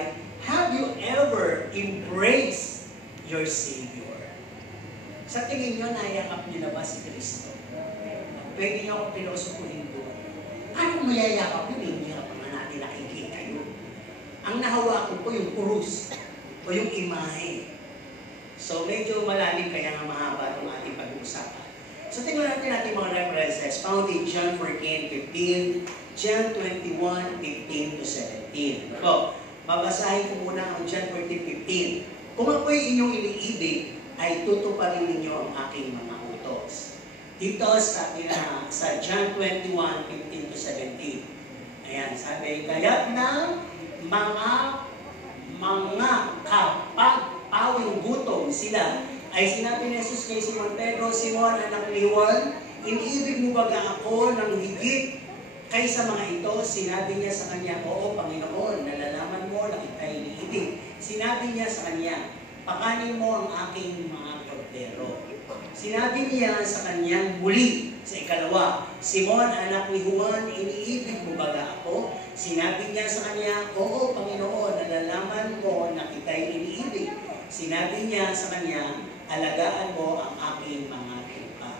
life, have you ever embraced your Savior? Sa tingin nyo, nayakap niyo na ba si Kristo? Pwede nyo akong pilosopuhin doon. Anong mayayakap yun? Hindi nga pa nga natin nakikita yun. Ang nahawakan ko yung krus o yung imahe. So medyo malalim kaya nga mahaba itong ating pag-uusapan. So tingnan natin mga references found in John 14:15, John 21:15 to 17. So, babasahin ko muna ang John 14:15. Kung ako'y inyong iniibig, ay tutuparin ninyo ang aking mga utos. Dito sabi na sa John 21:15 to 17. Ayan, sabi, kaya't ng mga kapag pawing gutom sila, ay sinabi ni Jesus kay Simon Pedro, Simon, anak ni Juan, iniibig mo ba ako ng higit kaysa mga ito? Sinabi niya sa kanya, oo, Panginoon, nalalaman mo na kita iniibig. Sinabi niya sa kanya, pakanin mo ang aking mga kordero. Sinabi niya sa kanya muli, sa ikalawa, Simon, anak ni Juan, iniibig mo ba ako? Sinabi niya sa kanya, oo, Panginoon, nalalaman mo na kita iniibig. Sinabi niya sa kanya, alagaan mo ang aking mga tupa.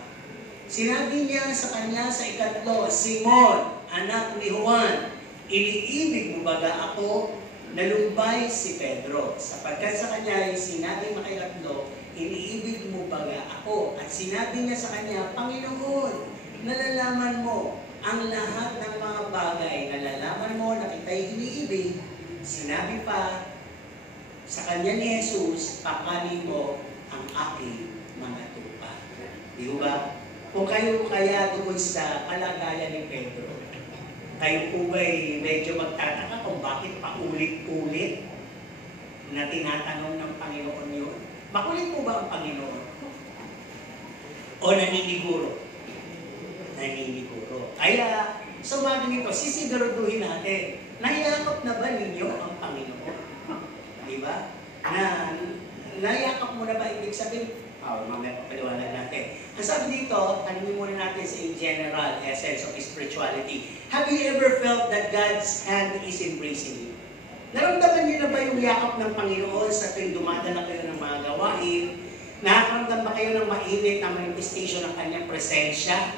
Sinabi niya sa kanya sa ikatlo, Simon, anak ni Juan, iniibig mo ba ako? Nalumbay si Pedro. Sapagkat sa kanya ay sinabi makikatlo, iniibig mo ba ako? At sinabi niya sa kanya, Panginoon, nalalaman mo ang lahat ng mga bagay, nalalaman mo na kita'y iniibig. Sinabi pa sa kanya ni Jesus, pakanin mo ang aking mga tupa. Di ba? Kung kayo kaya doon sa kalagayan ni Pedro, kayo po ba'y medyo magtataka kung bakit paulit-ulit na tinatanong ng Panginoon yun? Makulit po ba ang Panginoon? O naniniguro? Naniniguro. Kaya, sa mga ganito, sisiguraduhin natin, nayakap na ba ninyo ang Panginoon? Di ba? Nayakap mo na ba ibig sabihin? Mamaya papaliwanag natin. Ang sabi dito, tanongin muna natin sa general essence of spirituality. Have you ever felt that God's hand is embracing you? Naramdaman niyo na ba yung yakap ng Panginoon sa tuwing dumadala kayo ng mga gawain? Nakakaramdam ba kayo ng mainit na manifestation ng kanyang presensya?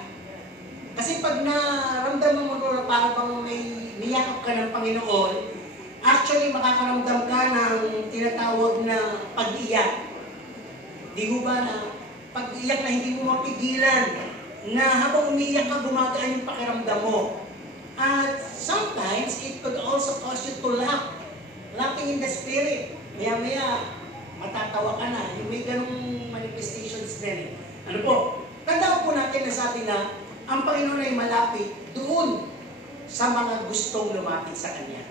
Kasi pag naramdaman mo na parang may niyakap ka ng Panginoon, actually, makakaramdam ka ng tinatawag na pag-iyak. Di mo ba na pag-iyak na hindi mo mapigilan, na habang umiiyak ka, gumagaan yung pakiramdam mo. At sometimes, it could also cause you to laugh. Laughing in the spirit. Maya-maya, matatawa ka na. Yung may ganung manifestations din. Ano po? Tandaan po natin na sabi na, ang Panginoon ay malapit doon sa mga gustong lumapit sa Kanya.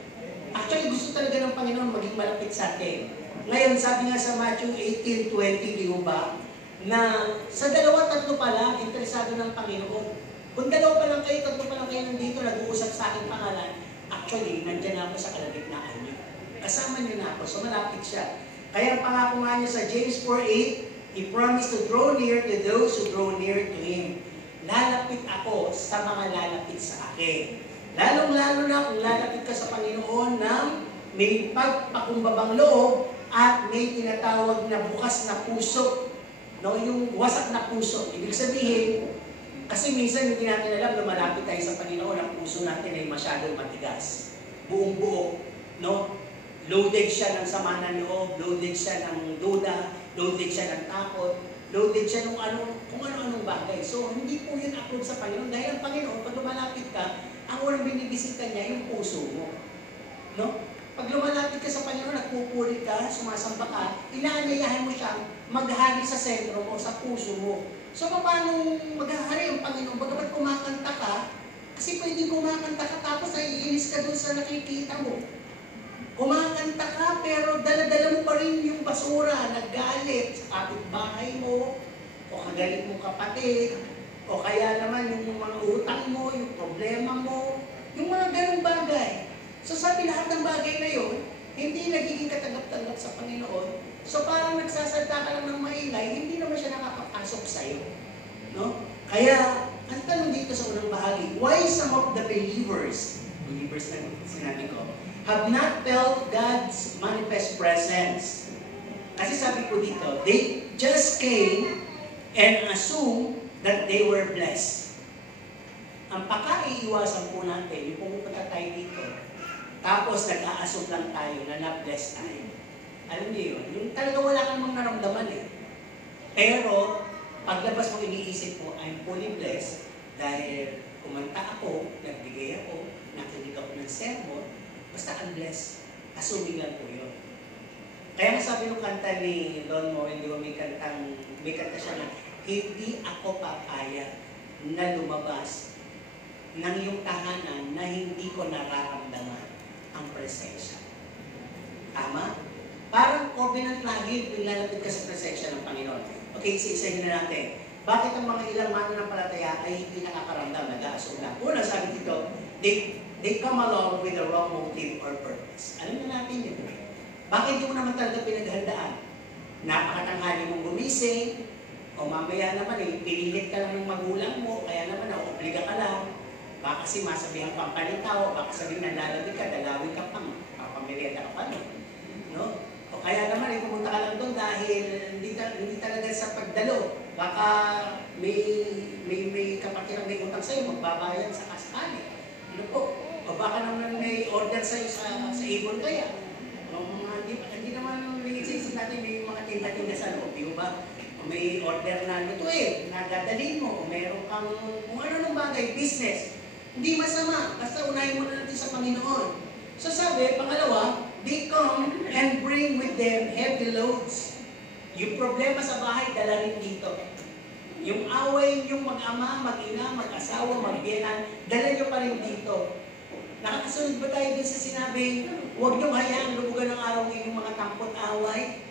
Actually, gusto talaga ng Panginoon maging malapit sa atin. Ngayon, sabi nga sa Matthew 18:20, di ba, na sa dalawa, tatlo pa lang, interesado ng Panginoon. Kung dalawa pa lang kayo, tatlo pa lang kayo nandito, nag-uusap sa aking pangalan, actually, nandyan ako sa kalagitnaan niyo. Kasama niyo na ako, so malapit siya. Kaya ang pangako nga niya sa James 4:8, He promised to draw near to those who draw near to Him. Lalapit ako sa mga lalapit sa akin. Lalong-lalo na kung lalapit ka sa Panginoon ng may pagpakumbabang loob at may tinatawag na bukas na puso. No, yung wasak na puso. Ibig sabihin, kasi minsan hindi natin alam na malapit tayo sa Panginoon, ang puso natin ay masyadong matigas. Buong-buo. No? Loaded siya ng sama ng loob, loaded siya ng duda, loaded siya ng takot, loaded siya ng kung ano-anong bagay. So, hindi po yun upload sa Panginoon. Dahil ang Panginoon, pag lumalapit ka, ang unang binibisita niya, yung puso mo. No? Pag lumalapit ka sa Panginoon, nagpupuri ka, sumasamba ka, inaanyayahan mo siyang maghari sa sentro mo, sa puso mo. So, paano maghahari ang Panginoon? Bagamat kumakanta ka, kasi pwedeng kumakanta ka tapos naiinis ka dun sa nakikita mo. Kumakanta ka, pero dala-dala mo pa rin yung basura, naggalit sa kapitbahay mo, o kagalit mong kapatid, o kaya naman yung mga utang mo, yung problema mo, yung mga ganong bagay. So sabi lahat ng bagay na yun, hindi nagiging katanggap-tanggap sa Panginoon. So parang nagsasalta ka lang ng maingay, hindi naman siya nakakapasok sa'yo. No? Kaya, ang tanong dito sa unang bahagi, why some of the believers na sinabi ko, have not felt God's manifest presence. Kasi sabi ko dito, they just came and assumed that they were blessed. Ang pakaiiwasan po natin, yung pumupunta tayo dito, tapos nag-a-assume lang tayo na na-bless tayo. Alam niyo yun? Yung talaga wala kang namang naramdaman eh. Pero, paglabas mo iniisip mo, I'm fully blessed dahil kumanta ako, nagbigay ako, nakinig ako ng sermon, basta I'm blessed. Assuming lang po yun. Kaya sabi ng kanta ni Don Mo, hindi mo may kanta siya na, hindi ako papayag na lumabas ng iyong tahanan na hindi ko nararamdaman ang presensya. Tama? Parang covenant lagi yung lalapit ka sa presensya ng Panginoon. Okay, isa-isahin na natin. Bakit ang mga ilang mananampalataya ay hindi nakakaramdam, nag-aasong lang? Una, sabi dito, they come along with the wrong motive or purpose. Alam na natin yun. Bakit di mo naman talaga pinaghandaan? Napakatanghali mong gumising, o mamaya naman pinilit ka lang ng magulang mo, kaya naman obliga ka lang. Baka kasi masabihan pang palitaw, baka sabihin nanlalabig ka, dalawin ka pang, papamilieta ka pa, no? O kaya naman, pumunta ka lang doon dahil hindi talaga sa pagdalo. Baka may kapatid ang may utang sa'yo, magbabayad sa kasali. Ano po? O baka naman may order sa'yo sa ibon kaya. O hindi naman naisisip natin may mga tinda-tinda sa loob, di ba? O may order na lutuin, nagadalhin mo, o meron kang kung ano ng bagay, business. Hindi masama, basta unahin mo na natin sa Panginoon. So sabi, pangalawa, they come and bring with them heavy loads. Yung problema sa bahay, dala rin dito. Yung away yung mag-ama, mag-ina, mag-asawa, mag-biyanan, dala nyo pa rin dito. Nakakasunod ba tayo din sa sinabi, huwag nyo hayaang lubugan ng araw yung mga tampot away?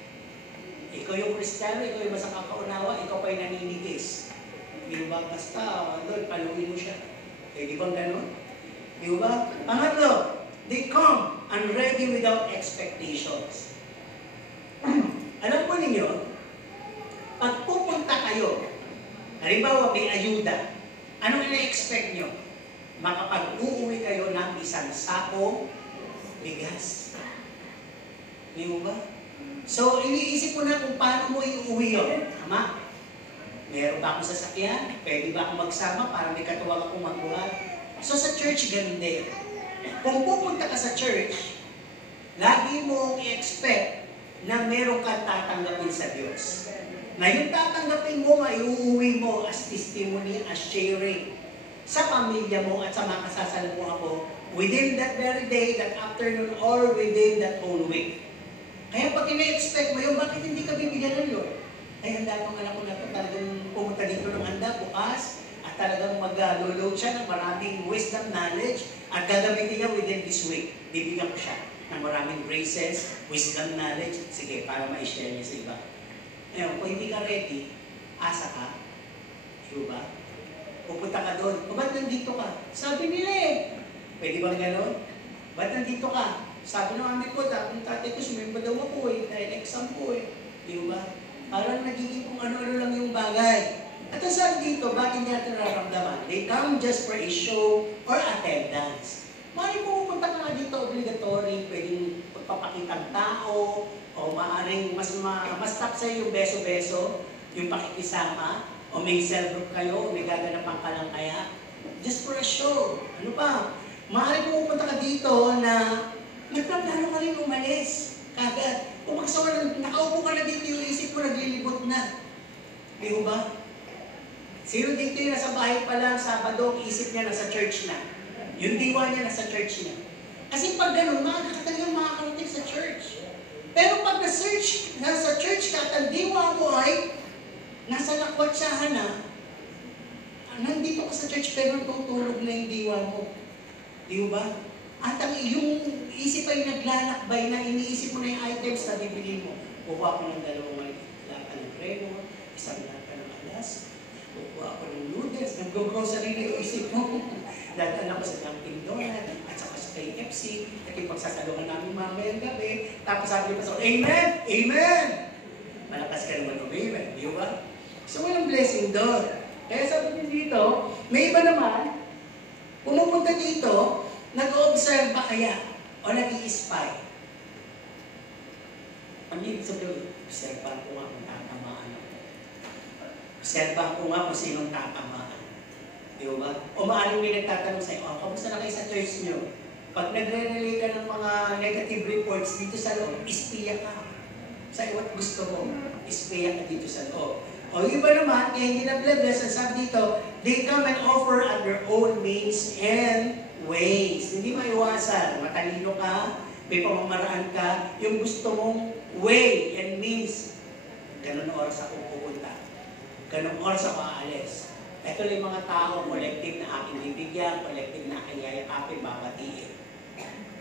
Ikaw yung Kristiyano, ikaw yung masang kakaunawa, ikaw pa yung naninigis. Di ba? Basta, paluin mo siya. Di bang ganun? Di ba? Pangatlo, they come unready without expectations. Alam po ninyo, pag pupunta kayo, halimbawa may ayuda, anong ina-expect nyo? Makapag-uuwi kayo ng isang sakong bigas. Di ba? So, iniisip ko na kung paano mo iuwi yun. Tama? Meron ba akong sasakyan? Pwede ba akong magsama para may katuwang akong magbuhat? So, sa church, ganun din. Kung pupunta ka sa church, lagi mong i-expect na meron kang tatanggapin sa Diyos. Na yung tatanggapin mo, maiuuwi mo as testimony, as sharing sa pamilya mo at sa mga kasasalamuha mo within that very day, that afternoon, or within that whole week. Kaya pag ina-expect mo yun, bakit hindi ka bibigyan ng Lord? Ay, handa kong anak ko na ito, talagang pumunta dito ng handa, bukas, at talagang mag-load siya ng maraming wisdom, knowledge, at gagamitin niya within this week. Bibigyan ko siya ng maraming graces, wisdom, knowledge. Sige, para ma-share niya sa iba. Ngayon, kung hindi ka ready, asa ka. Diba? Pupunta ka doon. O ba't nandito ka? Sabi nila eh. Pwede bang gano'n? Ba't nandito ka? Sabi ng amin ko, yung tatay ko, sumimba daw ako eh, dahil exam ko eh. Diba? Parang nagiging kung ano-ano lang yung bagay. At ang sabi dito, bakit niya natin nararamdaman? They come just for a show or attendance. Maaaring pupunta ka nga dito, obligatory, pwedeng pagpapakitang tao, o maaaring mas top sa'yo yung beso-beso, yung pakikisama, o may cell group kayo, o may gaganapan ka lang kaya. Just for a show. Ano pa? Maaaring pupunta ka dito na nagpaplano ka rin umalis. Kagad. Kung nakaupo ka na dito, yung isip mo naglilibot na. Di ba? Sino dito yung nasa bahay pa lang, Sabado, isip niya nasa church na. Yung diwa niya nasa church niya. Kasi pag ganun, maaga ka talagang makakarating sa church. Pero pag nasa church ka at ang diwa mo ay nasa lakwatsahan na, nandito ka sa church pero tutulog na yung diwa mo. Di ba? At ang iyong isip ay naglalakbay na iniisip mo na yung items na bibili mo. Kuha ko ng 2 lata ng Cremor, 1 lata ng alas, kuha ko ng noodles, nag-grocery na yung isip mo. Dadaan ako sa Dunkin' Donut, at saka sa KFC, at yung pagsasaluhan namin mamayang gabi. Tapos sabi pa sa Amen! Amen! Malakas ka naman ng amen, di ba? So walang blessing doon. Kaya sabi niyo dito, may iba naman, pumupunta dito, nag-observe ba kaya? O nag-i-spy? Ang ibig sabihin, obserbahan ko nga kung tatamaan ako. Obserbahan ko nga kung sinong tatamaan. Di ba? O maaaring may nagtatanong sa'yo, kamusta na kayo sa church nyo? Pag nagre-relay ka ng mga negative reports dito sa loob, ispiya ka. Sa iwa't gusto mo, ispiya ka dito sa loob. O iba naman, kaya hindi na-bless, ang sabi dito, they come and offer at their own means and ways. Hindi maiwasan. Matalino ka, may pamamaraan ka, yung gusto mong way and means. Ganun oras ako pupunta. Ganun oras ako aalis. Ito lang yung mga tao, collective na aking bibigyan, collective na aking yayakapin, babatiin.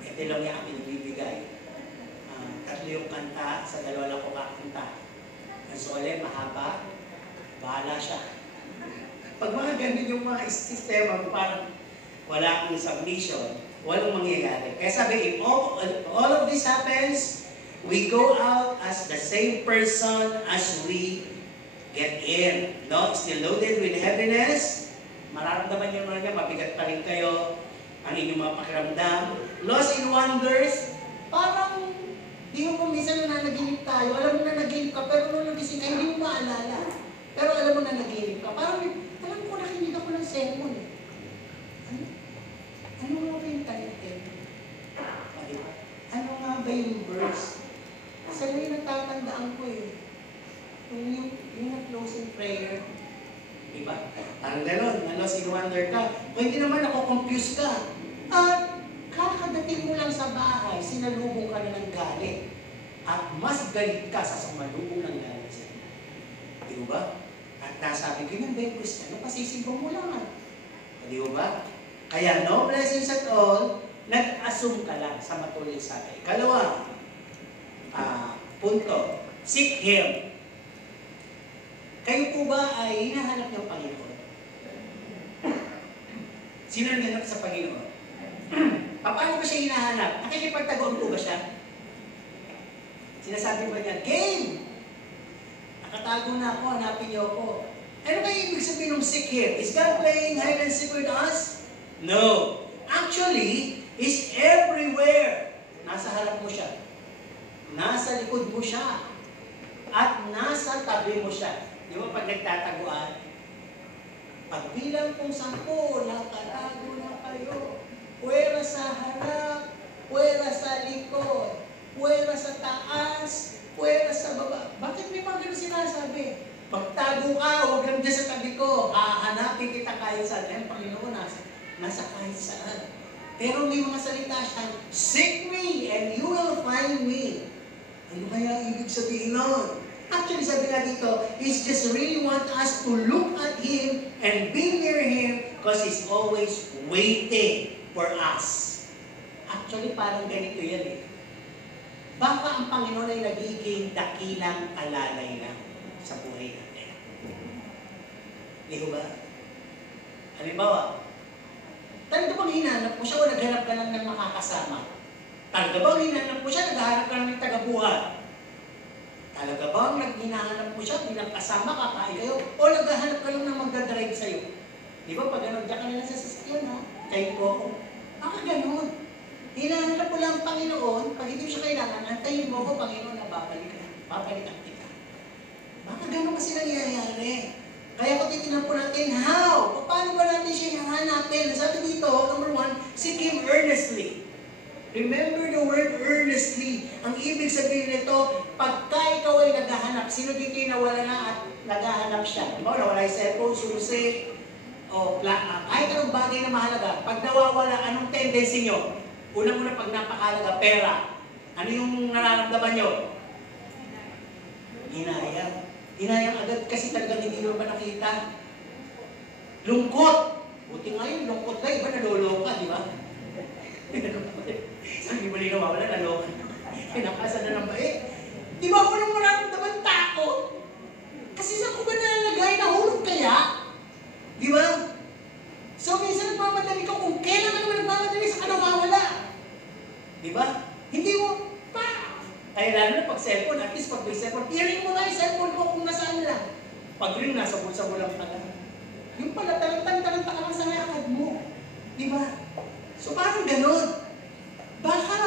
Ito lang yung aking bibigay. Tatlo yung kanta, sa dalawa lang ko kakanta. Ang sole, mahaba, bahala siya. Pag mga ganun yung mga sistema, parang wala akong submission, walang mangyayari. Kaya sabi, if all of this happens, we go out as the same person as we get in. No? Still loaded with heaviness. Mararamdaman nyo naman niya, mabigat pa rin kayo ang inyong mga pakiramdam. Lost in wonders, parang di mo kung minsan nananaginip tayo, alam mo na naginip ka, pero nung nagising ka, hindi mo maalala. Pero alam mo na naginip ka. Parang, alam ko, nakinig ako ng sermon. Ano nga ba yung title? Ano nga ba yung verse? Kasi yung natatandaan ko eh. Yung closing prayer. Diba? Parang gano'n, lost in wonder ka. Kung hindi naman ako confused ka. At kakadating mo lang sa bahay, sinalubong ka na ng galit. At mas galit ka sa sumalubong ng galit sa'yo. Di ba? At nasabi ko, yun ba yung Kristiyano? Pasisimba mo lang ah. Di ba? Kaya no blessings at all, nag-assume ka lang sa matuloy sa atin. Ikalawa, punto, seek Him. Kayo po ba ay hinahanap ng Panginoon? Sino naghanap sa Panginoon? Paano ba siya hinahanap? Nakikipagtaguan po ba siya? Sinasabi ba niya, game! Nakatago na ako, hanapin niyo ako. Ano ba yung ibig sabihin ng seek Him? Is God playing hide and seek with us? No. Actually, He's everywhere. Nasa harap mo siya. Nasa likod mo siya. At nasa tabi mo siya. Di ba pag nagtataguan? Pagbilang kong 10, nakatago na kayo. Puwera sa harap, puwera sa likod, puwera sa taas, puwera sa baba. Bakit may mga ganun sinasabi? Pagtago ka, huwag lang dyan sa tabi ko. Hahanapin kita kahit saan. Eh, Panginoon, nasa kahit saan. Pero may mga salita siya, seek me and you will find me. Ano kaya ibig sabihin nun? Actually, sabi nga dito, He's just really want us to look at Him and be near Him because He's always waiting for us. Actually, parang ganito yan eh. Baka ang Panginoon ay nagiging dakilang alalay lang sa buhay natin. Di ba? Halimbawa, talaga bang hinanap mo siya o naghanap ka lang ng makakasama? Talaga bang hinanap mo siya, naghahanap ka lang ng tagabuhat? Talaga bang hinahanap mo siya bilang kasama, kakain kayo? O naghahanap ka lang ng magdadrive sa'yo? Di ba, pag diyan ka nila sa sasakyan ha? Kayo po ako. Baka ganun. Hinahanap mo lang ang Panginoon, pag hindi mo siya kailangan, antayin mo ako, Panginoon, na babalikan kita. Baka ganun kasi nangyayari. Kaya kung titignan po natin, how? Paano ba natin siya hahanapin? Sabi dito, number 1, seek Him earnestly. Remember the word earnestly. Ang ibig sabihin nito, pagka ikaw ay naghahanap, sino dito yung nawala na at naghahanap siya? Diba, nawala yung cellphone, susi, o kahit anong bagay na mahalaga, pag nawawala, anong tendency nyo? Unang-una, pag napakalaga, pera. Ano yung nararamdaman nyo? Hinayang. Hinayang agad kasi talagang hindi mo ba nakita? Lungkot. Buti nga yun, lungkot na, iba naloloka, di ba? Sabi mo rin nawawala, naloka. Pinakasan na ng bait. Di ba ako nang mararamdaman takot? Kasi saan ko ba nalalagay? Nahulog kaya? Di ba? So, minsan nagmamadali ka kung kailan ka naman nagmamadali sa nawawala. Di ba? Hindi mo, Kaya lalo na pag cellphone, at least pag may cellphone, i-ring mo nga yung cellphone mo kung nasaan lang. Pag ring, nasa bulsa mo lang pala. Yung pala, talanta ka lang sa lakad mo. Di ba? So, parang ganun. Baka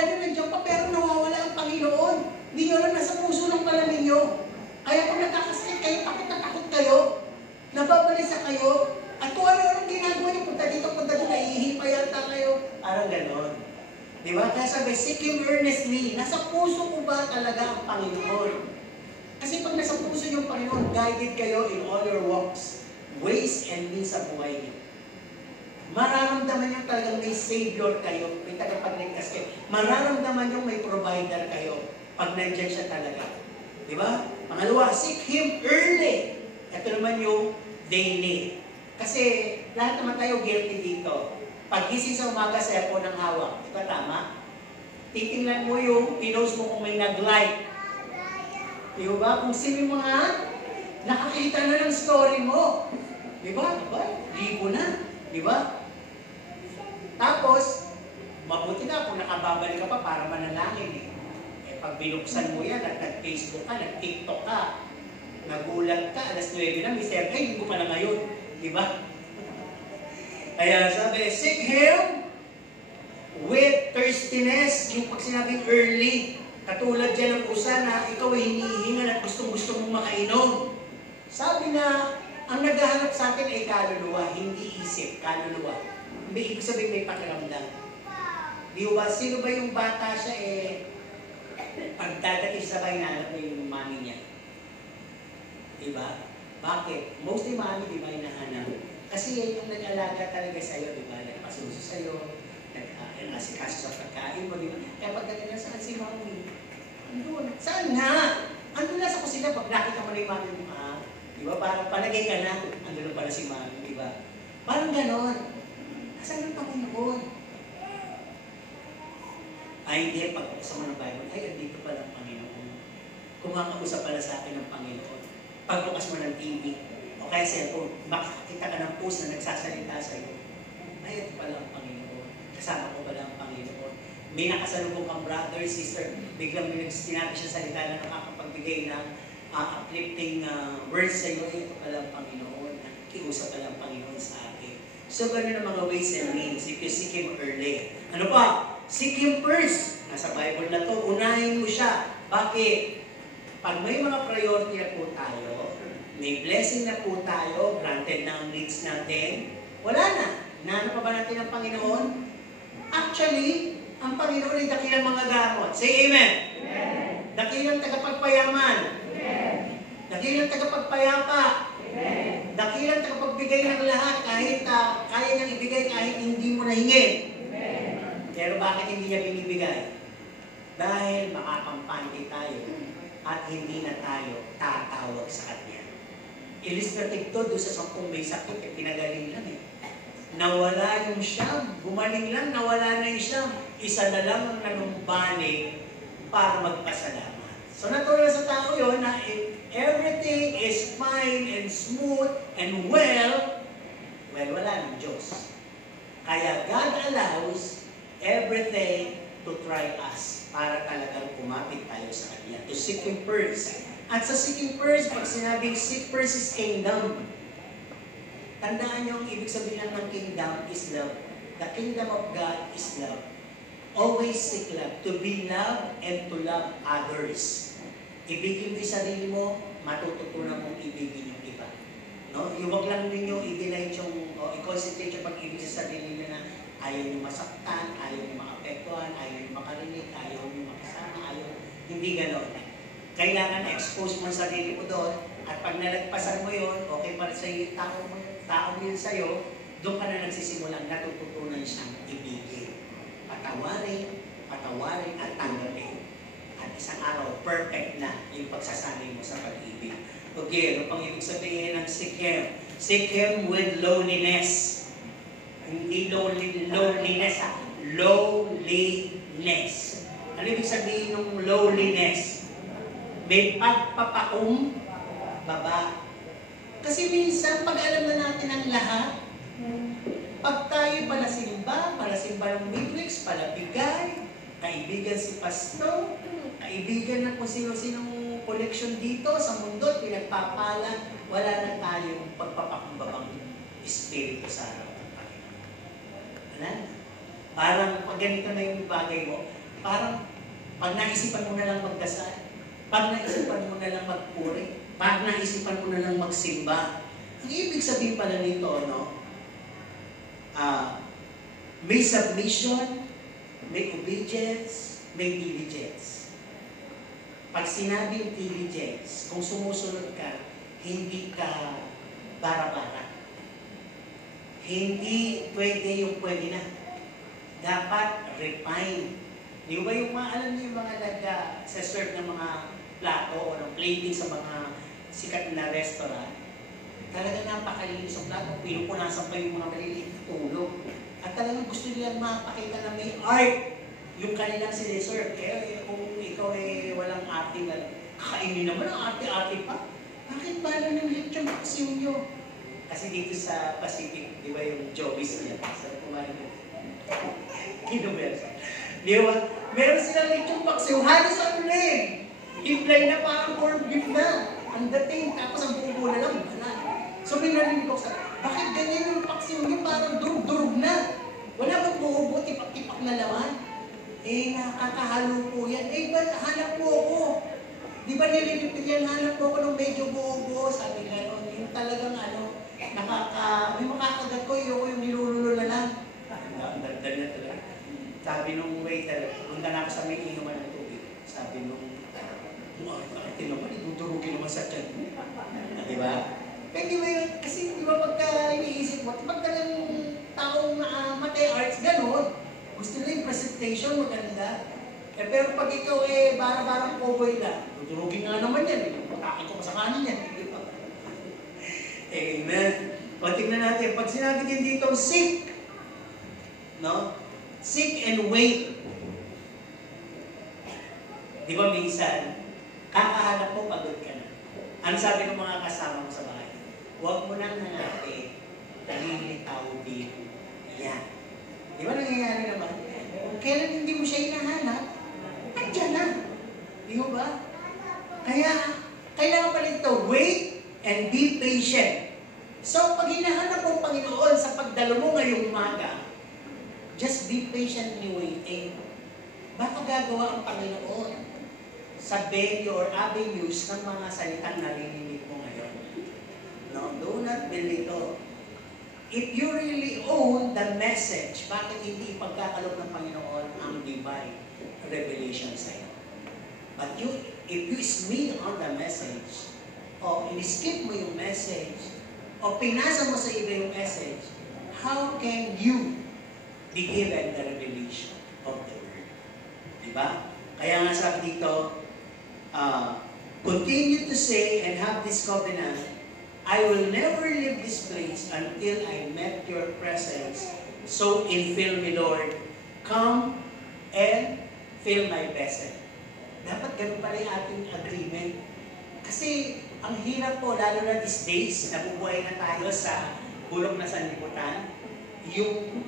akala nyo nandiyan pa, pero nawawala ang Panginoon. Hindi nyo lang nasa puso ng pala ninyo. Kaya kung nagkakasakit kayo, takot na takot kayo, nababalisa kayo, at kung ano-anong ginagawa nyo, punta dito, nahihipa yata kayo. Parang ganon. Di ba? Kaya sabi, seek Him earnestly. Nasa puso ko ba talaga ang Panginoon? Kasi pag nasa puso yung Panginoon, guided kayo in all your walks, ways and means sa buhay niyo. Mararamdaman nyo talagang may Savior kayo, may tagapagligtas kayo. Mararamdaman nyo may provider kayo pag nandyan siya talaga. Di ba? Pangalawa, seek Him early. Ito naman yung daily. Kasi lahat naman tayo guilty dito. Paggising sa umaga, cellphone ang hawak. Di ba tama? Titingnan mo yung pinost mo kung may nag-like. Di ba? Kung sino yung mga nakakita na ng story mo. Di ba? Libo na. Di ba? Tapos, mabuti na kung nakababalik ka pa para manalangin eh. Pag binuksan mo yan at nag-Facebook ka, nag-TikTok ka, nagulat ka, alas 9 na, Mr. Ay, hindi ko pala ngayon. Di ba? Kaya sabi, seek Him with thirstiness. Yung pag sinabing early, katulad dyan ng usa na ikaw ay hinihingal at gusto mong makainom. Sabi na, ang naghahanap sa atin ay kaluluwa, hindi isip, kaluluwa. May ibig sabihin may pakiramdam. Di ba, sino ba yung bata siya pagdadating sa bahay na yung mami niya? Diba? Bakit? Mostly mami, di ba, hinahanap? Kasi yan yung nag-alaga talaga sa'yo, di ba? Nagpasuso sa'yo, nag-asikaso sa pagkain mo, di ba? Kaya pagdating na, saan si mami? Andun. Saan nga? Andun na sa kusina pag nakita mo na yung mami mo, di ba? Parang palagay ka na, andun na pala si mami, di ba? Parang ganon. Asan ang Panginoon? Ay, hindi. Pag-usa mo ng Bible, ay, andito pala ang Panginoon. Kumakausap pala sa akin ng Panginoon. Pagbukas mo ng TV, o kaya cellphone, makakita ka ng post na nagsasalita sa iyo. Ay, ito pala ang Panginoon. Kasama ko pala ang Panginoon. May nakasalubong kang brother, sister, biglang may sinabi siya salita na nakakapagbigay ng uplifting words sa iyo. Ay, ito pala ang Panginoon. Kiusap pala ang Panginoon sa akin. So, ganun ang mga ways and means if you seek Him early. Ano pa? Seek Him first. Nasa Bible na to, unahin mo siya. Bakit? Pag may mga priority na po tayo, may blessing na po tayo, granted na ang needs natin, wala na. Naano pa ba natin ang Panginoon? Actually, ang Panginoon ay dakilang mga gamot. Say amen! Amen. Dakilang tagapagpayaman. Amen. Dakilang tagapagpayapa. Amen. Dakilang tagapagbigay ng lahat kahit kaya niyang ibigay kahit hindi mo nahingin. Amen. Pero bakit hindi niya binibigay? Dahil makakampante tayo at hindi na tayo tatawag sa Kanya. Illustrative to doon sa 10 may sakit, pinagaling lang eh. Nawala yung siyam, gumaling lang, nawala na yung siyam. Isa na lang ang nanumbalik para magpasalamat. So natural sa tao yun na everything is fine and smooth and well, wala ng Diyos. Kaya God allows everything to try us para talagang kumapit tayo sa Kanya. To seek Him first. At sa seeking first, pag sinabing seek first is kingdom. Tandaan niyo, ang ibig sabihin lang ng kingdom is love. The kingdom of God is love. Always seek love. To be loved and to love others. Ibigin mo yung sarili mo, matututunan mong ibigin yung iba. No? Huwag lang ninyo i-delight yung, i-concentrate yung pag-ibig sa sarili nyo na ayaw nyo masaktan, ayaw nyo maapektuhan, ayaw nyo makarinig, ayaw nyo makasama, ayaw. Hindi ganon. Kailangan expose mo ang sarili mo doon at pag nalagpasan mo yun, okay para sa iyo, tao yun sa'yo, doon ka na nagsisimulang natututunan siyang ibigin. Patawarin at tanggapin. At isang araw, perfect na yung pagsasanay mo sa pag-ibig. Okay, ano pang ibig sabihin ng seek Him? Seek Him with lowliness. Hindi loneliness, lowliness. Ano ibig sabihin ng lowliness? May pagpapakumbaba. Kasi minsan, pag alam na natin ang lahat, pag tayo palasimba ng midweeks, palabigay, kaibigan si pastor, kaibigan na kung sino-sinong connection dito sa mundo, pinagpapala, wala na tayong pagpapakumbabang espiritu sa araw ng Panginoon. Wala na. Parang pag ganito na yung bagay mo, Parang, pag naisipan mo na lang magdasal, pag naisipan mo na lang magpuri, pag naisipan mo na lang magsimba. Ang ibig sabihin pala nito, no? May submission, may obedience, may diligence. Pag sinabi yung diligence, kung sumusunod ka, hindi ka bara-bara. Hindi pwede yung pwede na. Dapat refine. Di ba yung alam niyo yung mga nag-serve ng mga plato o ng plating sa mga sikat na restaurant, talaga napakalinis ang plato. Pinupunasan pa yung mga maliliit na tulog. At talagang gusto nilang mapakita na may art yung kanilang sineserve. Kung ikaw walang arte na kakainin naman ang arte-arte pa, bakit ba lang yung lechon paksiw nyo? Kasi dito sa Pacific, di ba yung Joey's niya? Sa kumain ko. Kinubersa. Di ba? Meron silang lechon paksiw. Halos ano na eh. Implay na parang corned beef na. Ang dating. Tapos ang buo na lang. So may narinig ko sa, bakit ganyan yung paksiw nyo? Parang durug-durug na. Wala bang buo-buo, tipak-tipak na laman? Nakakahalo po yan. Ba't hanap po ako? Di ba nililipid yan? Hanap po ako ng medyo buo-buo. Sabi nga, yung talagang may makakagat ko, yung nilululo na lang. Ang dagdag na talaga. Sabi nung waiter, punta na ako sa may inuman ng tubig. Sabi nung, bakit naman, idudurugin naman sa tiyan. Di ba? Kaya di ba yun? Kasi di ba pagka iniisip mo, pag talagang taong matay arts, gano'n, gusto nila yung presentation maganda. Pero pag ikaw bara-barang cowboy na, dudurugin nga naman yan. Patakin ko sa kanin yan. Amen. O tingnan natin, pag sinabi din dito, seek. No? Seek and wait. Di ba minsan, kakahanap mo, pagod ka na. Ano sabi ng mga kasama mo sa bahay? Huwag mo nang hanapin. Lilitaw din. Yan. Di ba nangyayari naman? Kailan hindi mo siya hinahanap, andyan na. Di ba? Kaya, kailangan pa rin ito, wait and be patient. So, pag hinahanap mo Panginoon sa pagdalo mo ngayong umaga, just be patiently waiting. Baka gagawa ang Panginoon sa venue or avenues ng mga salitang narinig mo ngayon. No, do not belittle. If you really own the message, bakit hindi ipagkakaloob ng Panginoon ang divine revelation sa iyo? But if you smell on the message, o in-skip mo yung message, o pinasa mo sa iba yung message, how can you be given the revelation of the Word? Diba? Kaya nga sabi dito, continue to say and have this covenant, I will never leave this place until I met your presence. So infill me, Lord. Come and fill my vessel. Dapat ganun pala yung ating agreement. Kasi ang hirap po, lalo na these days, nabubuhay na tayo sa bulok na sanlibutan. Yung,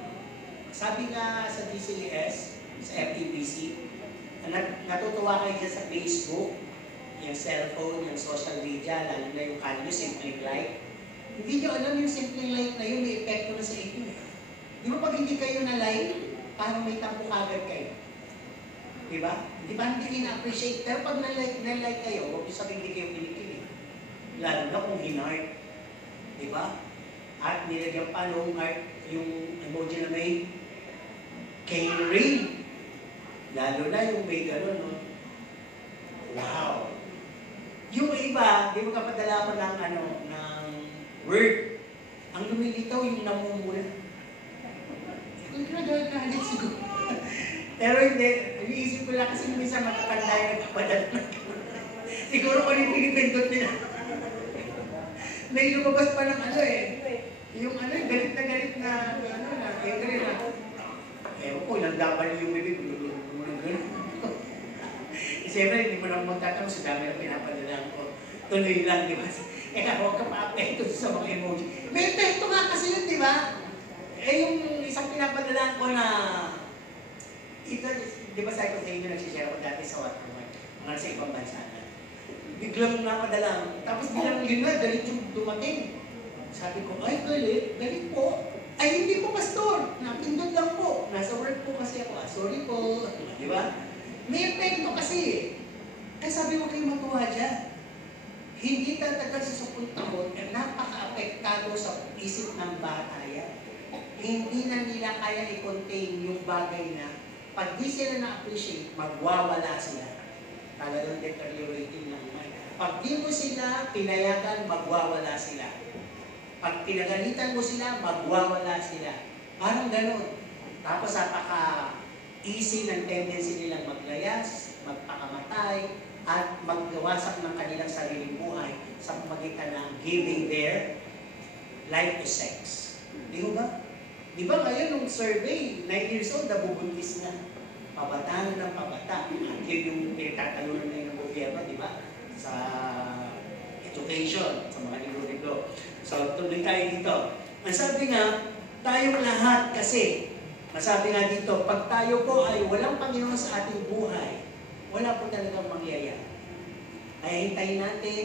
sabi nga sa DCES, sa FTBC, natutuwa kayo dyan sa Facebook, yung cellphone, yung social media, lalo na yung kanyo, simple like. Hindi nyo alam yung simple like na yun, may epekto na sa inyo. Di ba pag hindi kayo na-like, parang may tampo kagad kayo? Di ba? Di ba hindi kayo na-appreciate? Pero pag na-like kayo, huwag nyo sabihin hindi kayo pinikilig. Lalo na kung in-heart. Di ba? At nilagyan pa nung heart, yung emoji na may cane ring. Lalo na yung may gano'n, no? Wow! Yung iba, di mo kapadala mo ng word. Ang lumilitaw yung namumula. Kung nagagalit siguro. Pero hindi, iniisip ko lang kasi minsan matatanda yung nagpapadala. Siguro kung yung pinipindot nila. May lumabas pa ng yung galit na angry na. Ewan ko, ilang daban yung bibig, gano'n. Siyempre, hindi mo naman magtatanong sa dami na pinapadala ko. Tuloy lang, di ba? Huwag ka pa-apekto sa mga emoji. May epekto nga kasi yun, di ba? Yung isang pinapadala ko na, ito, di ba sabi ko sa inyo, nagsishare ko dati sa Watermark, mga sa ibang bansa na. Biglang napadala. Tapos bilang yun na, galit yung dumating. Sabi ko, ay, galit po. Ay, hindi po, pastor. Napindot lang po. Nasa work po kasi ako. Sorry po. Di ba? May epekto kasi eh. Kaya sabi ko kayo matuwa dyan. Hindi tatagal sa 10 taon at napaka-apektado sa isip ng bata yan. Hindi na nila kaya i-contain yung bagay na pag di sila na-appreciate, magwawala sila. Talagang deteriorating lang naman. Pag di mo sila pinayagan, magwawala sila. Pag pinagalitan mo sila, magwawala sila. Parang ganun. Tapos napaka-easy ng tendency nilang maglayas, magpakamatay, at magwasak ng kanilang sariling buhay sa pamagitan ng giving their life to sex. Di ba? Di ba ngayon nung survey, 9 years old, nabubuntis na. Pabata na ng pabata. At yun yung pinagtatalunan na ng gobyerno, di ba? Sa education, sa mga libro-libro. So, tuloy tayo dito. Ang sabi nga, tayong lahat kasi, masabi nga dito, pag tayo po ay walang Panginoon sa ating buhay, wala po talagang mangyayari. Ay hintayin natin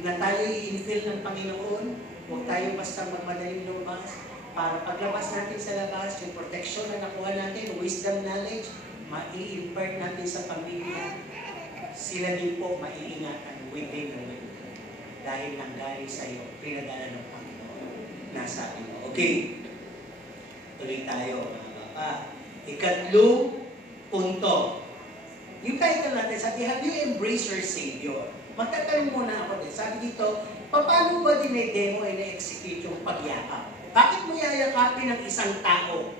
na tayo i-infill ng Panginoon, huwag tayo basta magmadaling lumabas, para paglabas natin sa labas, yung protection na nakuha natin, wisdom, knowledge, mai-impart natin sa pamilya. Sila din po maiingatan within the week. Dahil nanggaling sa iyo, pinadala ng Panginoon. Nasa atin mo. Okay. Tuloy tayo, mga baka. Ikatlong punto. Yung title natin, sabi, have you embraced your Savior? Magtatanong muna ako din. Sabi dito, paano ba dinedemo ay na-execute yung pagyakap? Bakit mo yayakapin ng isang tao?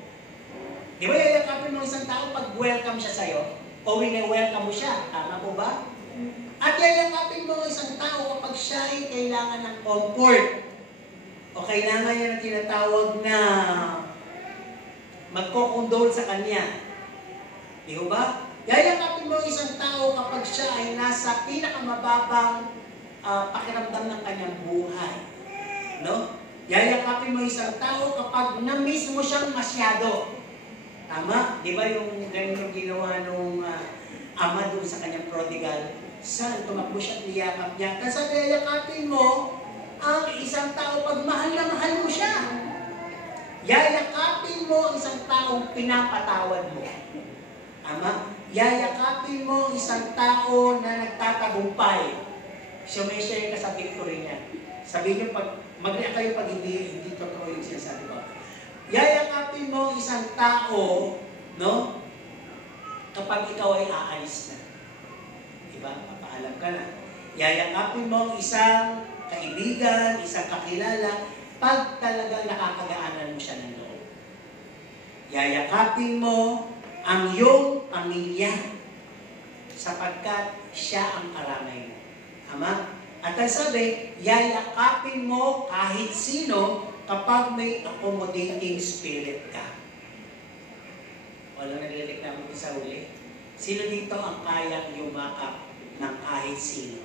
Di ba yayakapin ng isang tao pag welcome siya sa'yo? O wini-welcome mo siya? Tama po ba? At yayakapin mo isang tao kapag siya ay kailangan ng comfort. O kailangan niya ng tinatawag na magkokondol sa kanya. Di ba? Yayakapin mo isang tao kapag siya ay nasa pinakamababang pakiramdam ng kanyang buhay. No? Yayakapin mo isang tao kapag na-miss mo siyang masyado. Tama? Di ba yung ganun ginawa nung ama doon sa kanyang prodigal? Saan? Tumakbo siya at niyakap niya. Kasi yayakapin mo ang isang tao pag mahal na mahal mo siya. Yayakapin mo ang isang taong pinapatawad mo. Tama? Yayakapin mo isang tao na nagtatagumpay. Sumeshare ka sa victory niya. Sabihin niyo, mag-react kayo pag hindi totoo yung sinasabi ko. Yayakapin mo isang tao, no? Kapag ikaw ay aalis na. Diba? Papaalam ka na. Yayakapin mo isang kaibigan, isang kakilala, pag talagang nakakagaanan mo siya ng loob. Yayakapin mo ang iyong pamilya sapagkat siya ang karamay mo. Tama? At ang sabi, yayakapin mo kahit sino kapag may accommodating spirit ka. Walang nagrereklamo din sa huli. Sino dito ang kayang yumakap ng kahit sino?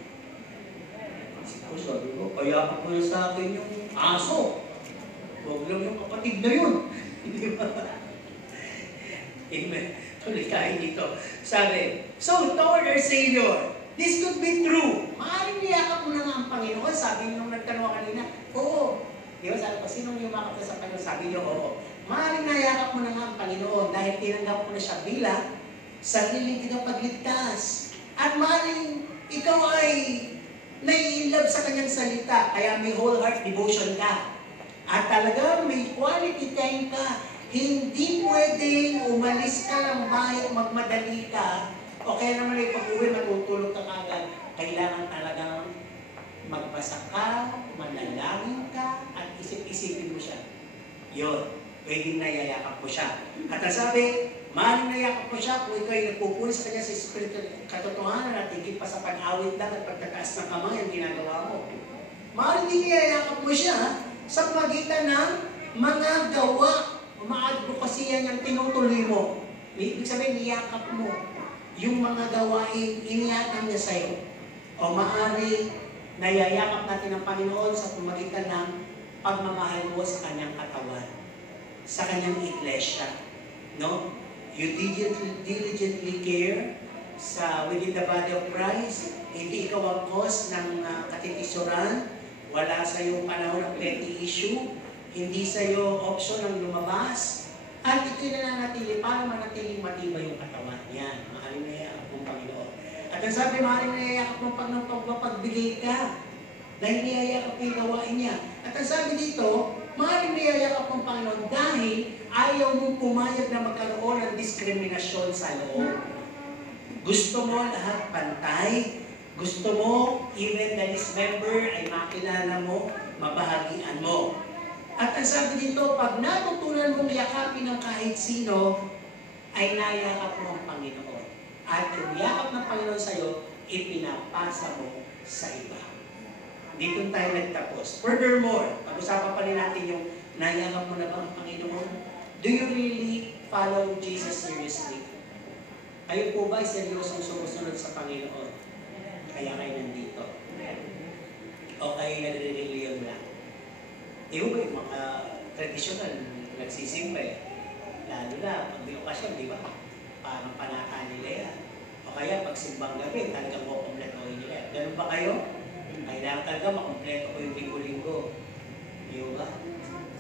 Siguro sabi ko, kaya ako na sa akin yung aso. Huwag lang yung kapatid na yun. Hindi ba? Amen. Tuloy tayo dito. Sabi, so toward our Savior, this could be true. Maaaring niyakap mo na nga ang Panginoon. Sabi nung nagtanong kanina, oo. Di ba sabi ko, sinong yumakap na sa Panginoon? Sabi niyo, oo. Maaaring niyakap mo na nga ang Panginoon dahil tinanggap mo na siya bilang sariling tagapagligtas. At maaaring ikaw ay nai-inlove sa kanyang salita, kaya may whole heart devotion ka. At talagang may quality time ka. Hindi pwedeng umalis ka ng bahay o magmadali ka, o kaya naman ay pag-uwi, matutulog ka kagad. Kailangan talagang magbasa ka, manalangin ka, at isip-isipin mo siya. Yun, pwedeng nayayakap mo siya. At ang sabi, maaaring nayakap mo siya kung ikaw ay nagpupuli sa kanya sa espiritu katotohanan at higit pa sa pag-awit lang at pagtataas ng kamay ang ginagawa mo. Maaaring niyayakap mo siya sa pagitan ng mga gawa, maadvokasya niyang tinutuloy mo. Ibig sabihin, niyakap mo yung mga gawain, inihatang niya sa'yo. O maaaring nayayakap natin ang Panginoon sa pamagitan ng pagmamahal mo sa kanyang katawan, sa kanyang iglesia. No? You diligently care sa within the body of Christ. Hindi ikaw ang cause ng katitisuran. Wala sa iyong panahon ng petty issue. Hindi sa'yo option ang lumabas. At ito'y nananatili para manatiling matibay yung katawan. Yan, maaaring naiakap ng Panginoon. At ang sabi, maaaring naiakap ng Panginoon pag mapagbigay ka. Dahil niyayakap yung gawain niya. At ang sabi dito, maaaring niyayakap ng Panginoon dahil ayaw mong pumayag na magkaroon ng diskriminasyon sa loob. Gusto mo lahat pantay. Gusto mo, even the dismember ay makilala mo, mabahagian mo. At ang sabi dito, pag natutunan mong yakapin ng kahit sino, ay nayakap mo ang Panginoon. At yung yakap ng Panginoon sa'yo, ipinapasa mo sa iba. Dito tayo nagtapos. Furthermore, pag-usapan pa rin natin yung nayakap mo na ba ang Panginoon? Do you really follow Jesus seriously? Kayo po ba ay seryosong sumusunod sa Panginoon? Kaya kayo nandito. O kayo nagre-reliyon lang. Iyo ba yung mga traditional nagsisimba eh. Lalo na pag may okasyon, di ba? Parang panata nila yan. O kaya pag simbang gabi, talagang kukumpletohin nila yan. Ganun ba kayo? Kailangan talaga makumpleto ko yung linggo-linggo. Di ba?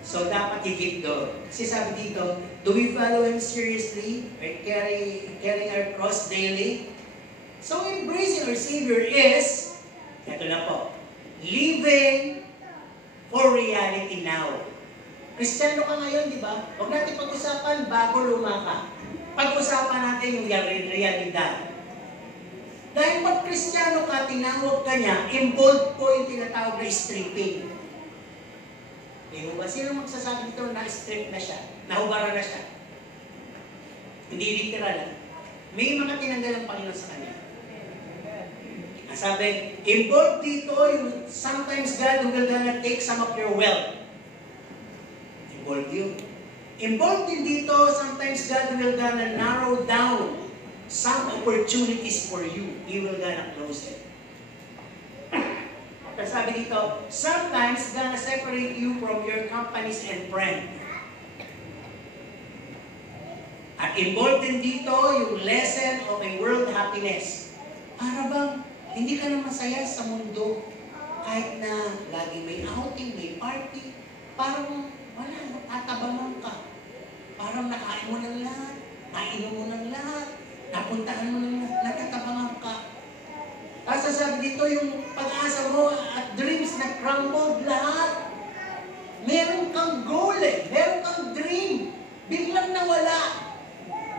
So dapat higit doon. Kasi sabi dito, do we follow Him seriously? Or carrying our cross daily? So embracing our Savior is, ito na po, living for reality now. Kristiyano ka ngayon, di ba? Huwag natin pag-usapan bago lumaka. Pag-usapan natin yung realidad. Dahil pag Kristiyano ka, tinawag ka niya, involved po yung tinatawag na stripping. Di ba? Sino magsasabi dito na strip na siya? Nahubara na siya? Hindi literal. May mga tinanggal ang Panginoon sa kanya. Sabi, involved dito yung sometimes God will gonna take some of your wealth. Involved yun. Involved din dito, sometimes God will gonna narrow down some opportunities for you. He will gonna close it. Pero sabi dito, sometimes gonna separate you from your companies and friends. At involved din dito yung lesson of a world happiness. Para bang hindi ka na masaya sa mundo kahit na lagi may outing, may party, parang wala, tatabangan ka. Parang nakain mo ng lahat, nainom mo ng lahat, napuntahan mo ng lahat, natatabangan ka. Tapos sabi dito yung pag-asa mo at dreams na crumbled lahat. Meron kang goal eh, meron kang dream, biglang nawala.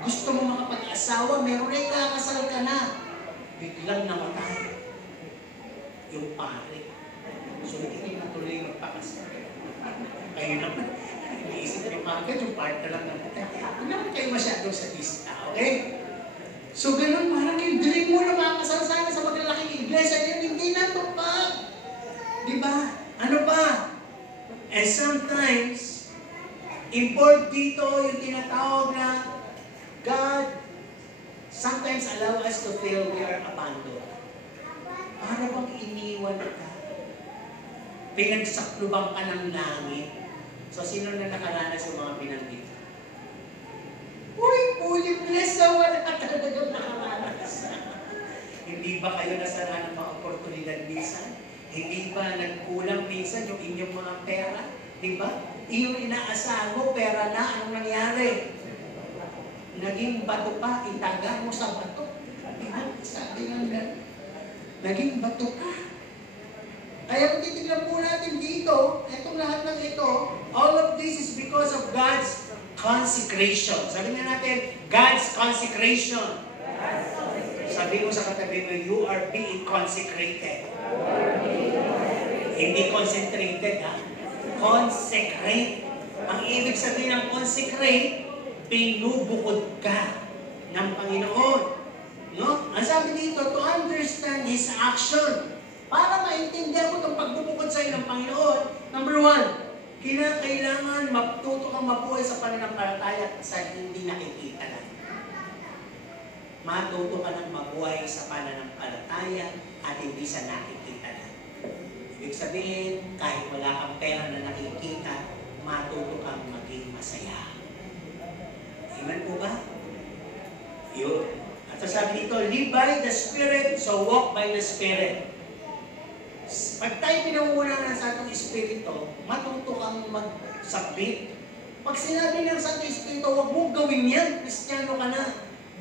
Gusto mo makapag-asawa, meron ay kakasal ka na. Biglang namatay yung pare. So, hindi natuloy magpakasal. Kayo naman, iniisip yung agad, yung pare na lang namatay. Hindi naman kayo masyadong sadista, okay? So, ganun, parang yung dream mo na makakasal sana sa magalaking iglesia, yun hindi natupad. Diba? Ano pa? And sometimes, import dito yung tinatawag na God sometimes allow us to feel we are abandoned. Para bang iniwan ka? Pinagsakluban ka ng langit. So, sino na nakaranas yung mga binanggit? Uy, bless na wala talaga nakaranas. Hindi ba kayo nasara ng mga oportunidad minsan? Hindi ba nagkulang minsan yung inyong mga pera? Di ba? Iyong inaasahan mo, pera na, anong nangyari? Naging bato pa, itaga mo sa bato. Sabi nga na, naging bato ka. Kaya kung titignan po natin dito, itong lahat ng ito, all of this is because of God's consecration. Sabi nga natin, God's consecration. Sabi mo sa katabi mo, you are being consecrated. Hindi concentrated, ha? Consecrate. Ang ibig sabihin ng consecrate, pinubukod ka ng Panginoon. No? Ang sabi dito, to understand His action. Para maintindihan mo itong pagbubukod sa iyo ng Panginoon, number 1, kinakailangan matuto kang mabuhay sa pananampalataya sa hindi nakikita lang. Matuto ka ng mabuhay sa pananampalataya at hindi sa nakikita lang. Ibig sabihin, kahit wala kang pera na nakikita, matuto kang maging masaya. Amen po ba? Yun. At sabi dito, live by the Spirit, so walk by the Spirit. Pag tayo pinangungunahan ng Santong Espiritu, matuto kang mag-submit. Pag sinabi ng Santong Espiritu, huwag mong gawin yan, Kristiyano ka na.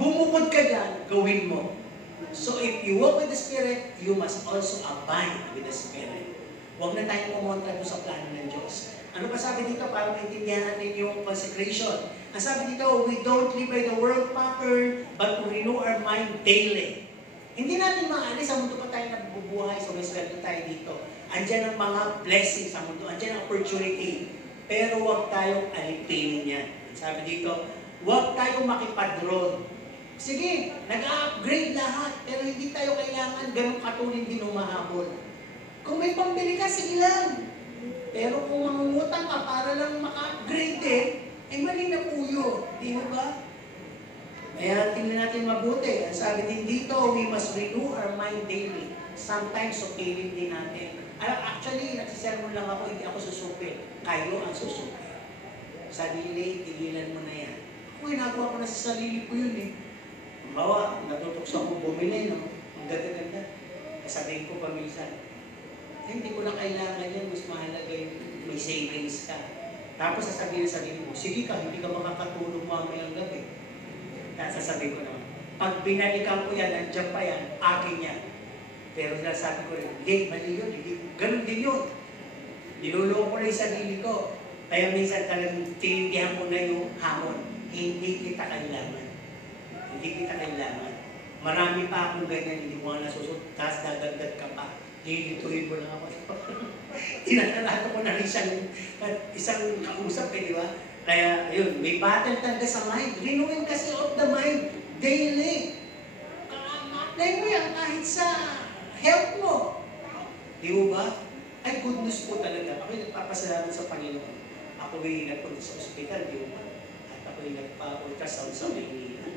Bumukod ka dyan, gawin mo. So if you walk with the Spirit, you must also abide with the Spirit. Huwag na tayong kumontra sa plano ng Diyos. Ano pa sabi dito para maintindihan natin yung consecration? Ang sabi dito, we don't live by the world pattern, but to renew our mind daily. Hindi natin maalis sa mundo pa tayo nabubuhay, so may sweldo tayo dito. Andiyan ang mga blessings sa mundo, andiyan ang opportunity. Pero huwag tayong alipinin yan. Sabi dito, huwag tayong makipadron. Sige, nag-upgrade lahat, pero hindi tayo kailangan ganun katulin din umahabol. Kung may pambili ka, sige lang. Pero kung mangungutang ka para lang maka-upgrade din, ay mali na po yun. Di ba? Kaya tingnan natin mabuti. Ang sabi din dito, we must renew our mind daily. Sometimes, supilin din natin. Actually, nagsisermon lang ako, hindi ako susupil. Kayo ang susupil. Sarili, tigilan mo na yan. Ako, ginagawa ko na sa sarili ko yun eh. Bawa, natutokso ko bumili, no? Ang ganda-ganda. Sabihin ko pa minsan, hindi ko na kailangan yan, mas mahalaga yung may savings ka. Tapos sasabihin na sarili mo, sige ka, hindi ka makakatulog mamayang gabi. Tapos sasabihin ko naman, pag binalikan ko yan, nandiyan pa yan, akin yan. Pero sabi ko rin, hindi, mali yun, hindi. Ganun din yun. Niluloko ko na yung sarili ko. Kaya minsan talagang tinindihan mo na yung hamon. Hindi kita kailangan. Hindi kita kailangan. Marami pa akong ganyan, hindi mo nga nasusunod, tapos dadagdag ka pa. Lilituin mo lang ako. Tinatalato ko na rin isang kausap di ba? Kaya, yun, may battle talaga sa mind. Renewing kasi of the mind daily. Ma-apply mo yan kahit sa health mo. Di ba? Ay, good news po talaga. Ako'y nagpapasalamat sa Panginoon. Ako'y nagpunta sa ospital, di ba? At ako'y nagpa-ultrasound sa Maynila.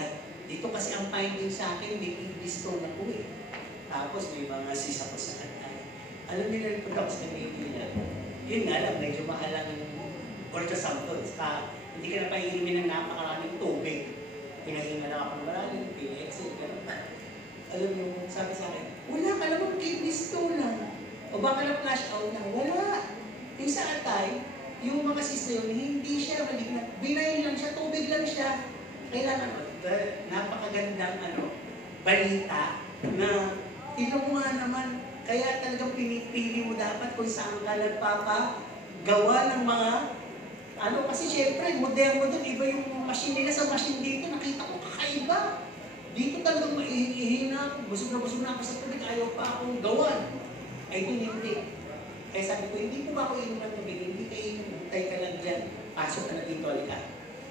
At dito kasi ang finding sa akin, may kidney stone ako eh. Tapos may mga sisa ko sa atay. Alam nila rin pagka ako sa Maynila. Yun nga lang, medyo mahal ang ultrasound doon. Hindi ka na paiinumin ng napakaraming tubig. Pinahinga lang ako ng maraming, pina-exit, gano'n. Alam mo, sabi sa akin, wala ka naman kidney stone lang. O baka na-flash out na, wala. Yung sa atay, yung mga cyst yun, hindi siya malignant. Benign lang siya, tubig lang siya. Kailangan, napakagandang balita na tignan mo nga naman, kaya talagang pinipili mo dapat kung saan ka nagpapagawa ng mga kasi syempre, moderno doon, iba yung machine nila sa machine dito, nakita ko kakaiba. Dito talagang maihihina, busog na ako sa tubig, ayaw pa akong gawan. Ay, hindi. Kaya sabi ko, hindi po ba ako inom ng tubig? Hindi kayo inom, tayo ka lang dyan, pasok ka na dito, alika.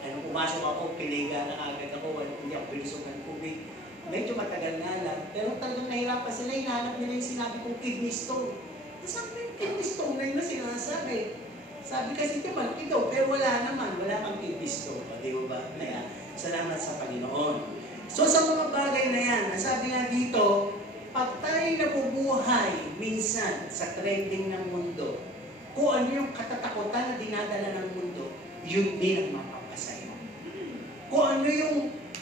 Pumasok ako, piniga na agad ako, hindi ako bilusog ng tubig. Medyo matagal na lang, pero talagang nahirapan sila, hinahanap nila yung sinabi kong kidney stone. Sabi ko, kidney stone na yun na sinasabi. Sabi kasi ito, malaki daw, pero wala naman, wala kang kidney stone. Di ba? Kaya, salamat sa Panginoon. So sa mga bagay na yan, nasabi nga dito, pag tayo nabubuhay minsan sa trending ng mundo, kung ano yung katatakutan na dinadala ng mundo, yun din ang mapapasaya. Kung ano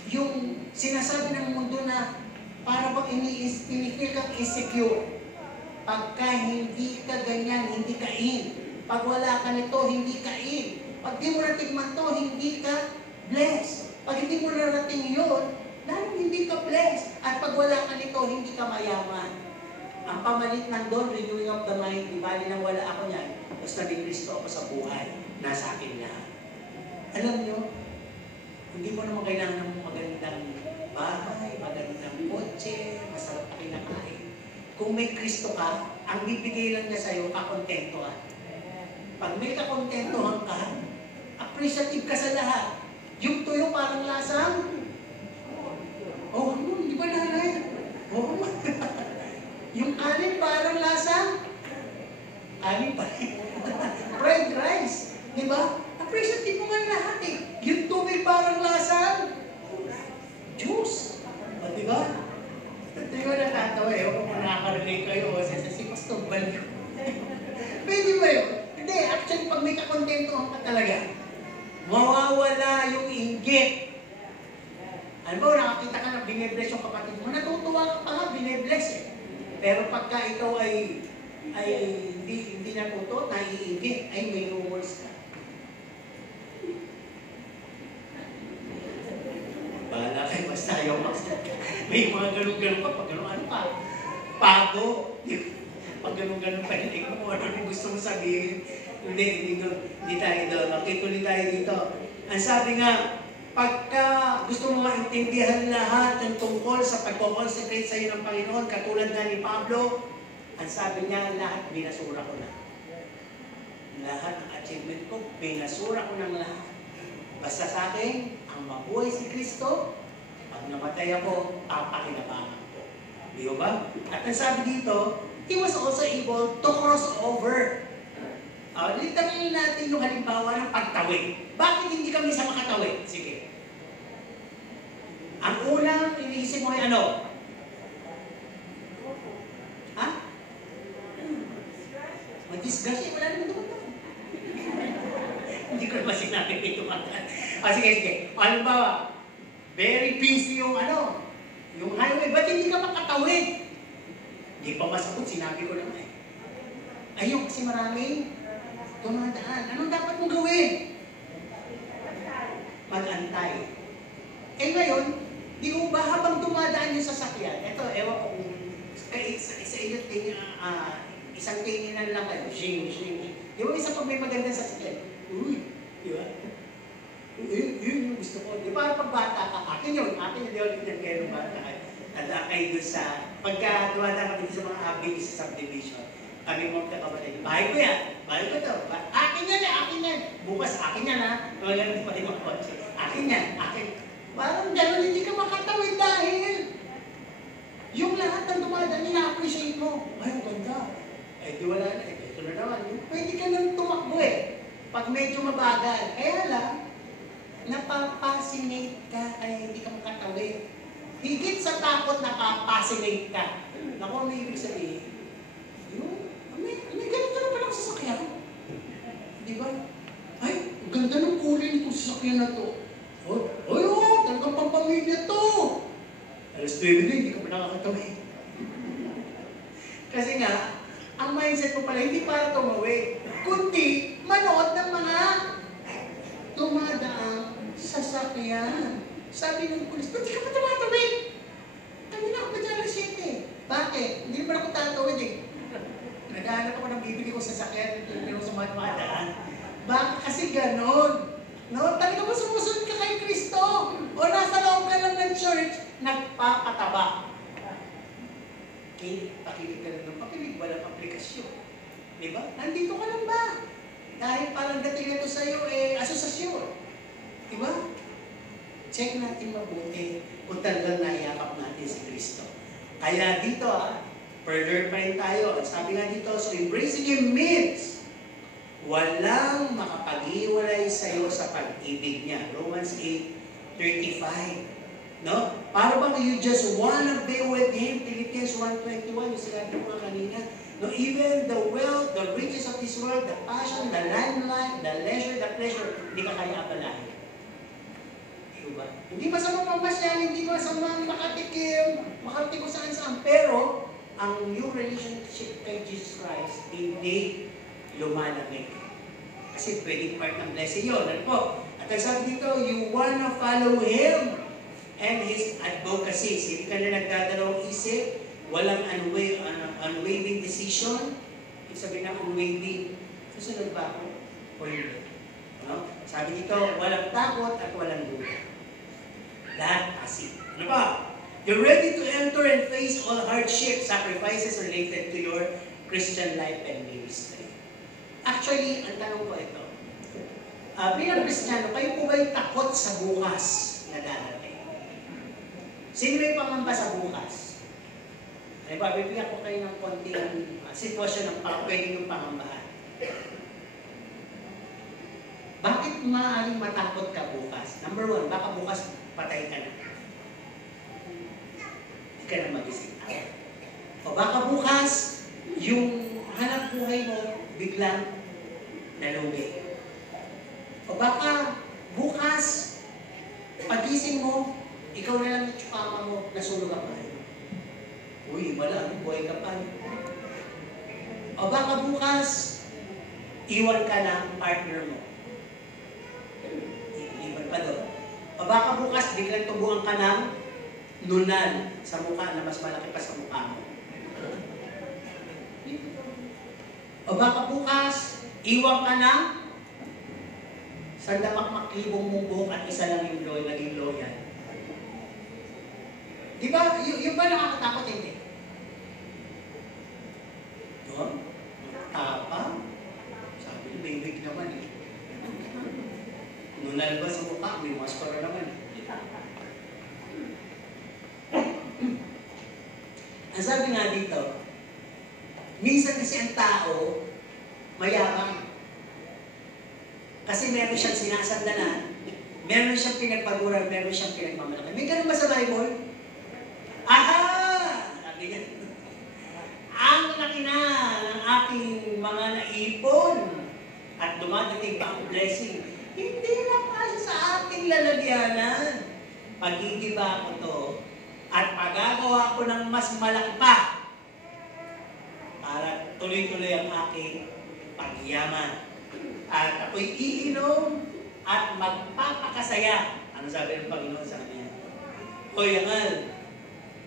yung sinasabi ng mundo na para bang ini-feel kang insecure. Pagka hindi ka ganyan, hindi ka in. Pag wala ka nito, hindi ka in. Pag di mo natigman to, hindi ka blessed. Pag hindi mo narating yun, lalong hindi ka blessed. At pag wala ka nito, hindi ka mayaman. Ang pamalit nandun, renewing of the mind, di bali nang wala ako niyan, basta ni Kristo ako sa buhay, nasa akin lahat. Alam nyo, hindi mo naman kailangan ng magandang bahay, magandang kotse, masarap na kinakain. Kung may Kristo ka, ang bibigay lang niya sa'yo, kakontentohan. Pag may kakontentohan ka, appreciative ka sa lahat. Yung tuyo parang lasang, di ba nanay? Yung kanin parang lasang, kanin pa rin. Fried rice, di ba? Appreciative mo nga lahat eh. Yung tubig parang lasang juice. Di ba? Di ba natatawa eh? Kung nakaka-relate kayo, si Pastor Balyo. Pwede ba yun? Hindi, actually pag may kakontentohan ka talaga, mawawala yung inggit. Alam mo, nakakita ka na binibless yung kapatid mo, natutuwa ka pa nga, binibless eh. Pero pagka ikaw ay hindi natuto, naiingit, ay may rumors ka. Bahala kayo, basta ayaw may mga ganun-ganun pa, pag ganun ano pa, pago, pag ganun-ganun pa, hindi mo ano yung gusto mo sabihin. Hindi tayo doon. Okay, tuloy tayo dito. Ang sabi nga, pagka gusto mo maintindihan lahat ng tungkol sa pagkoconsecrate sa iyo ng Panginoon, katulad nga ni Pablo, ang sabi niya, lahat binasura ko na. Lahat ng achievement ko, binasura ko ng lahat. Basta sa akin, ang mabuhay si Kristo, pag namatay ako, papakinabangan ko. Di ba? At ang sabi dito, he was also able to cross over. Litangan natin yung halimbawa ng pagtawid. Bakit hindi kami sa makatawid? Sige. Ang unang iniisip mo ay ano? Ha? Mag-disgrasya, wala naman tumatawid. Hindi ko naman sinabi ito tumatawid. Sige. Halimbawa, very busy yung yung highway. Ba't hindi ka makatawid? Hindi pa masagot, sinabi ko naman eh. Ayun, kasi maraming tumadaan. Anong dapat mong gawin? Mag-antay. Ngayon, di mo ba habang tumadaan yung sasakyan? Ito, ewan ko kung sa inyo isang tinginan lang kayo. Shing. Di ba isa pag may magandang sasakyan? Uy, di ba? Yun yung gusto ko. Di ba pag bata ka, akin yun, hindi ulit yan kayo ng bata ka. Tanda kayo doon sa, pagka dumadaan kami sa mga abig sa subdivision, kami mo kakapatid, bahay ko to. Akin yan. Bukas akin yan ha. Wala nang pati mga kotse. Akin yan. Parang gano'n hindi ka makatawid dahil yung lahat ng dumadaan, ina-appreciate mo. Ay, ang ganda. Di wala na. Ito na naman. Pwede ka nang tumakbo pag medyo mabagal. Kaya lang, napapasinate ka kaya hindi ka makatawid. Higit sa takot napapasinate ka. Naku, ano ibig sabihin? May ganito na palang sasakyan. Di ba? Ay, ang ganda ng kulay nitong sasakyan na to. Talagang pampamilya to. Alas 9 na, hindi ka pa nakakatawid. Kasi nga, ang mindset mo pala, hindi para tumawid, kundi manood ng mga dumadaang sasakyan. Sabi ng pulis, ba't di ka pa tumatawid? Kanina ako pa dyan alas 7. Bakit? Hindi naman ako tatawid Naghahanap ako ng bibili ko sasakyan pero sa mga dumadaan. Bakit? Kasi ganon. Talaga ba sumusunod ka kay Kristo? O nasa loob ka lang ng church, nagpapataba. Okay, pakilig ka lang ng pakilig, walang aplikasyon. Diba? Nandito ka lang ba? Dahil parang dating ito sa'yo, asosasyon. Diba? Check natin mabuti kung talagang naiyakap natin si Kristo. Kaya dito further pa rin tayo. Sabi nga dito, so embracing Him means walang makapag-iwalay sa iyo sa pag-ibig niya. Romans 8:35. No? Para bang you just wanna be with Him? Philippians 1:21, yung sinabi ko nga kanina. No, even the wealth, the riches of this world, the passion, the limelight, the leisure, the pleasure, hindi ka kaya abalahin. Diba? Hindi masama pamasyal, hindi masama makatikim, makarating ko saan-saan. Pero, ang yung relationship kay Jesus Christ, hindi lumalamig. Kasi pwedeng part ng blessing yun. Ano po? At ang sabi dito, you wanna follow Him and His advocacy. Hindi ka na nagdadalawang isip, walang unwavering decision. Ibig sabihin ng unwavering, susunod ba ako? O hindi? No? Sabi dito, walang takot at walang duda. Lahat kasi. Ano ba? You're ready to enter and face all hardship, sacrifices related to your Christian life and ministry. Actually, ang tanong ko ito. Bilang Kristiyano, kayo po ba'y takot sa bukas na darating? Sino may pangamba sa bukas? Ay ba, bibigyan ko kayo ng konting sitwasyon ng pwede yung pangambahan. Bakit maaaring matakot ka bukas? Number 1, baka bukas patay ka na. Hindi ka na magising. O baka bukas, yung hanap buhay mo biglang nalugi. O baka bukas, pagising mo, ikaw na lang yung tsukama mo, nasulog ang bahay. Uy, wala, buhay ka pa. O baka bukas, iwan ka ng partner mo. Iwan pa doon. O baka bukas, biglang tubuhan ka ng nunan sa mukha na mas malaki pa sa mukha mo. O baka bukas, iwan ka ng sandamakmaklibong mong buhok at isa lang yung naging loyal. Di ba? Yung ba nakakatakot hindi? Doon? Tapang? Sabi niyo, may wig naman eh. Nunal ba sa mukha? May maskara naman eh. Ang sabi nga dito, minsan kasi ang tao, mayabang. Kasi meron siyang sinasandalan, meron siyang pinagpaguran, meron siyang pinagmamalaki. May ganun ba sa Bible? Aha! Sabi niya, ang laki na ng aking mga naipon at dumadating pa ang blessing. Hindi na kasi sa ating lalagyanan. Pagigiba ko to at pagagawa ko ng mas malaki pa para tuloy-tuloy ang aking pagyaman. At ako'y iinom at magpapakasaya. Ano sabi ng Panginoon sa kanya? Hoy, Angal,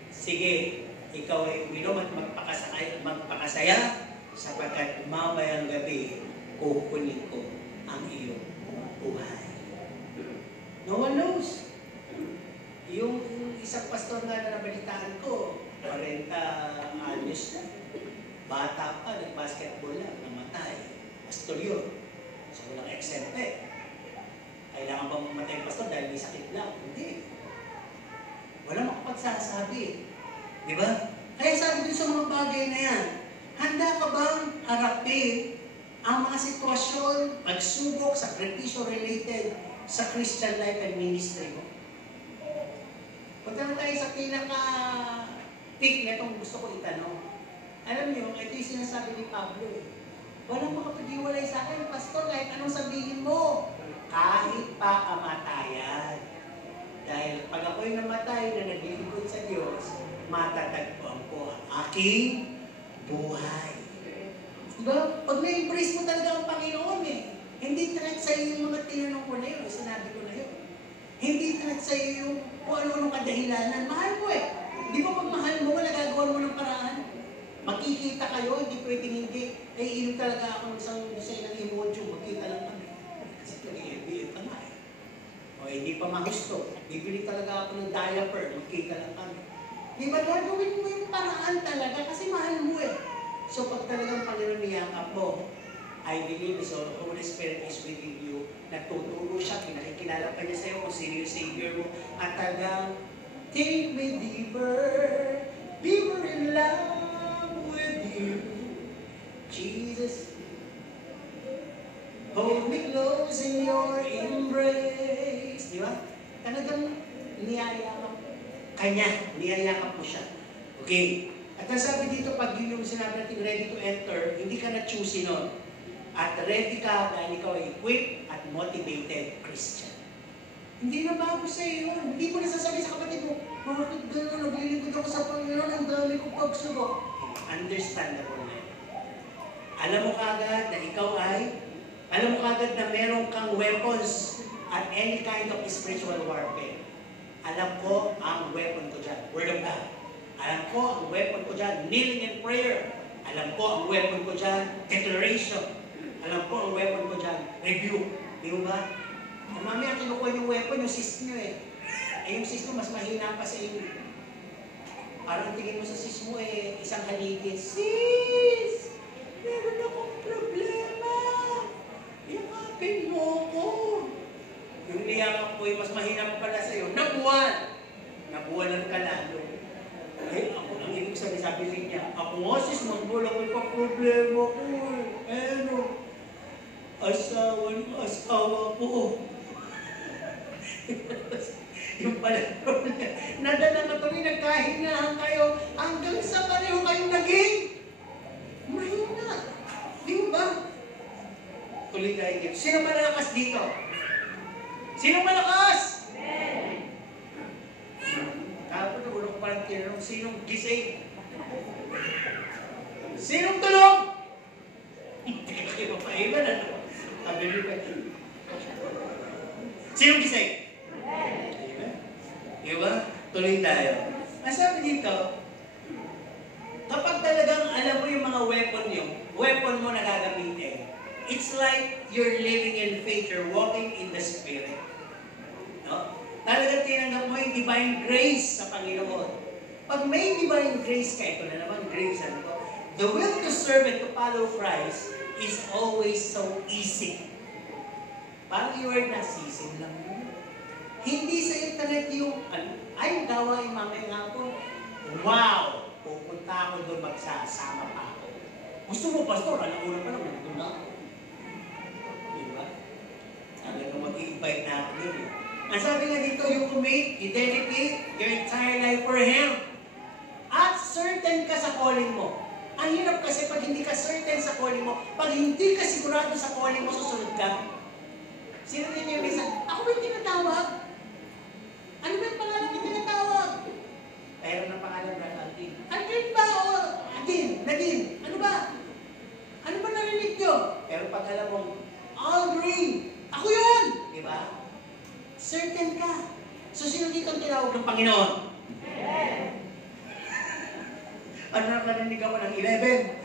sige, ikaw ay uminom at magpakasaya sapagkat mamayang gabi kukunin ko ang iyong buhay. No one knows. Yung isang pastor nga na nabalitaan ko, 40 anyos na, bata pa, nag-basketball lang, namatay. Pastor yun. So, walang exempted. Kailangan bang mamatay ang pastor dahil may sakit lang? Hindi. Walang makapagsasabi. Di ba? Kaya sabi dun sa mga bagay na yan, handa ka bang harapin ang mga sitwasyon, pagsubok, sakripisyo related sa Christian life and ministry mo? Punta na tayo sa pinaka-peak na itong gusto ko itanong. Alam niyo, ito yung sinasabi ni Pablo eh. Walang makapag-iwalay sa akin, pastor, kahit anong sabihin mo. Kahit pa kamatayan. Dahil pag ako'y namatay na naglilingkod sa Diyos, matatagpuan ko ang aking buhay. Diba? Pag na-impress mo talaga ang Panginoon eh, hindi threat sa'yo yung mga tinanong ko na yun, sinabi ko na yun. Hindi threat sa'yo yung kung ano-anong kadahilanan. Mahal mo eh. Di ba pag mahal mo, nagagawa mo ng paraan? Makikita kayo, hindi pwedeng hindi. Iinom talaga ako ng isang design ng emoji, magkita lang kami. Kasi nag-i-MBA pa nga eh. O hindi pa mahusto. Bibili talaga ako ng diaper, magkita lang kami. Di ba gagawin mo yung paraan talaga kasi mahal mo eh. So pag talagang Panginoon niyakap mo, I believe so, the Holy Spirit is within you. Nagtuturo siya, pinakikilala pa niya sa'yo kung sino yung Savior mo. At talagang, take me deeper, deeper in love with you. Jesus, hold me close in your embrace. Di ba? Talagang niyayakap niyayakap mo siya. Okay. At ang sabi dito, pag yun yung sinabi natin ready to enter, hindi ka na-choosy nun. At ready ka dahil ikaw ay equipped at motivated Christian. Hindi na bago sa iyo yun. Hindi mo nasasabi sa kapatid mo, bakit gano'n, naglilingkod ako sa Panginoon, ang dami kong pagsubok. Understandable na yun. Alam mo kagad na meron kang weapons at any kind of spiritual warfare. Alam ko ang weapon ko dyan, Word of God. Alam ko ang weapon ko dyan, kneeling in prayer. Alam ko ang weapon ko dyan, declaration. Alam ko ang weapon ko dyan, rebuke. Di ba? Ang mamaya kinukuha yung weapon, yung sis nyo eh. Yung sis mo mas mahina pa sa inyo. Parang tingin mo sa sis mo eh, isang haligid. Sis! Meron akong problema. Yakapin mo ko. Yung niyakap ko mas mahina pa pala sa'yo. Nabuwalan ka lalo. Eh, ako lang ibig sabi niya, ako nga sis, magbulang ko pa problema ko eh. Ano? Asawa ko. Yung pala problema. Nadala ka tuloy, nagkahinaan kayo hanggang sa pareho kayong naging mahina. Di ba? Tuloy tayo dito. Sino malakas dito? Sino malakas? Amen. Tapos nagulo ko parang tinanong, sinong gising. Sinong tulog? Hindi kayo mapailan, ano? Sabi niyo ba? Sinong gising? Amen. Diba? Tuloy tayo. Ang sabi dito, kapag talagang alam mo yung mga weapon mo na gagamitin, it's like you're living in faith, you're walking in the Spirit. No? Talagang tinanggap mo yung divine grace sa Panginoon. Pag may divine grace ka, ito na naman grace, ano ko, the will to serve and to follow Christ is always so easy. Parang yung word na, sisim lang yun. Hindi sa internet yung, ay, gawain mamaya nga ako. Wow! Pupunta ako doon, magsasama pa ako. Gusto mo, pastor, alam mo na pa naman, ito na ako. Diba? Sabi ko, mag-i-invite na ako yun. Ang sabi nga dito, you commit, you dedicate your entire life for Him. At certain ka sa calling mo. Ang hirap kasi pag hindi ka certain sa calling mo, pag hindi ka sigurado sa calling mo, susunod ka. Sino din yung isa? Ako ba yung tinatawag? Ano ba yung pangalan ng tinatawag? Pero ng pangalan na Aldin. Aldin ba? O Nadine? Ano ba? Ano ba narinig nyo? Pero pag alam mo, Aldrin! Ako yun! Diba? Certain ka. So sino dito ang tinawag ng Panginoon? Ano na narinig ako ng 11?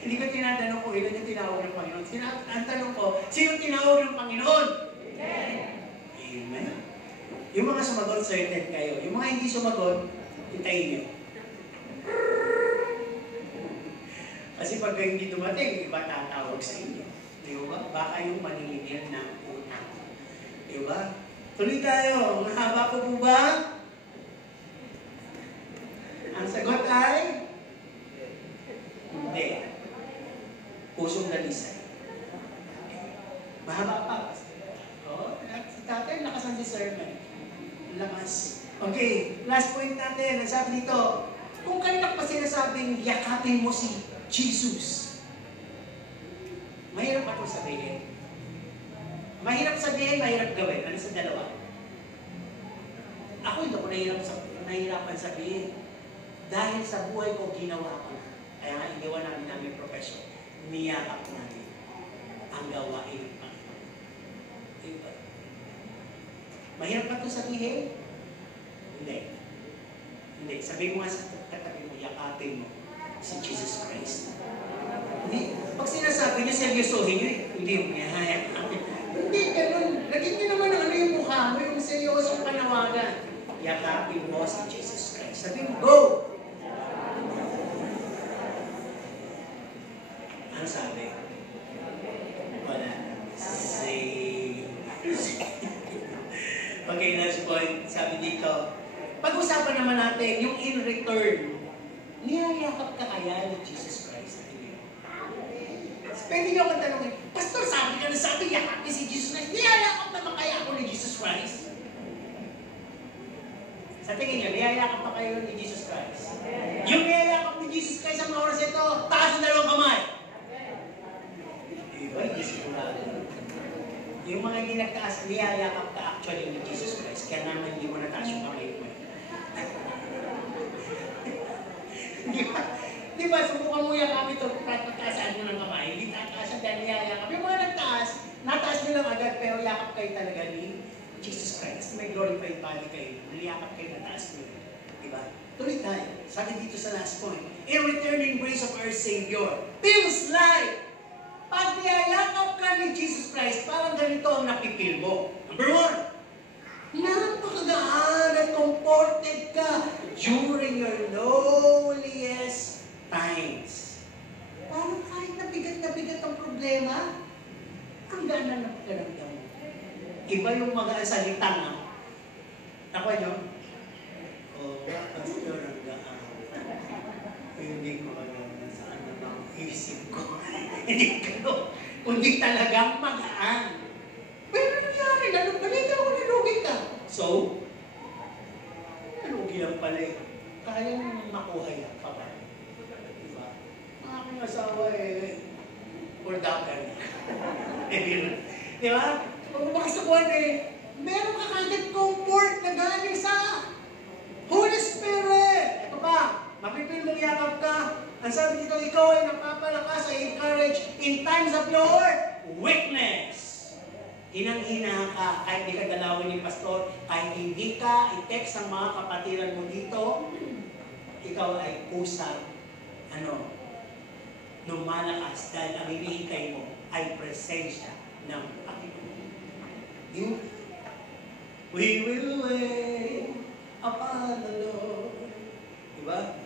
Hindi ko tinatanong kung ilan yung tinawag ng Panginoon. Ang tanong ko, sino tinawag ng Panginoon? Amen. Yung mga sumagot, certain kayo. Yung mga hindi sumagot, hintayin nyo. Kasi pag hindi dumating, iba tatawag sa inyo. Di ba? Baka yung maninigyan ng utang. Di ba? Tuloy tayo. Mahaba po po ba? Ang sagot ay? Hindi. Pusong dalisay. Mahaba pa. Si tatay, lakasan si sermon. Lakas. Okay, last point natin. Nasabi dito, kung kanina pa sinasabing yakapin mo si Jesus, mahirap pa ito sabihin. Mahirap sabihin, mahirap gawin. Ano sa dalawa? Ako hindi ako nahihirapan sabihin. Dahil sa buhay ko, ginawa ko. Kaya nga, iniwan namin profession. Niyakap namin ang gawain ng Panginoon. Diba? Mahirap ba ito sabihin? Hindi. Hindi. Sabihin mo nga sa katabi mo, yakapin mo si Jesus Christ. Hindi. Pag sinasabi niyo, seryosohin niyo, hindi yung niyahaya. Hindi, ganun. Lagyan niyo naman ang ano yung mukha mo, yung seryosong panawagan. Yakapin mo si Jesus Christ. Sabihin mo, go! Ano sabi? Wala. Say. Okay, last point. Sabi dito, pag-usapan naman natin yung in return. Niyayakap ka kaya ni Jesus Christ? Pwede niyo akong tanongin, Pastor, sabi yakapin si Jesus Christ. Niyayakap naman kaya ako ni Jesus Christ? Sa tingin niyo, niyayakap pa kayo ni Jesus Christ? Yung niyayakap ni Jesus Christ ang mga oras ito, taas ang dalawang kamay. Diba? Hindi sigurado. Yung mga hindi nagtaas, niyayakap ka actually ni Jesus Christ. Kaya naman hindi mo nataas yung kamay mo. Di ba? Subukan mo yakap ito, tataasan mo ng kamay. Hindi tataasan dahil niyayakap. Yung mga nagtaas, nataas nyo lang agad, pero yakap kayo talaga ni Jesus Christ. May glorified body kayo. Niyakap kayo, nataas nyo. Diba? Tuloy tayo. Sabi dito sa last point, in returning grace of our Savior, feels like pag niyayakap ka ni Jesus Christ, parang ganito ang napipil mo. Number one, napakagaan at comforted ka during your lowliest times. Parang kahit na bigat ang problema, ang gana ng pagkaramdam mo. Iba yung mga salitang na. Ako nyo? Pastor, ang gaan. Hindi ko alam na saan na ang isip ko. Hindi ko. Kundi talagang magaan. Pero nangyari, balita ako nalugi ka. So, nalugi lang pala eh. Kayang makuha yan pa ba? Diba? Mga aking asawa or dakan. Diba? Kung bumakas sa buwan meron ka kagad comfort na galing sa Holy Spirit. Ang sabi dito, ikaw ay napapalakas, ay encourage in times of your weakness. Hinang-hina ka, kahit di ka dalawin ni pastor, kahit hindi ka i-text ang mga kapatiran mo dito, ikaw ay pusang, lumalakas dahil ang hinihintay mo ay presensya ng Panginoon. We will wait upon the Lord. Diba?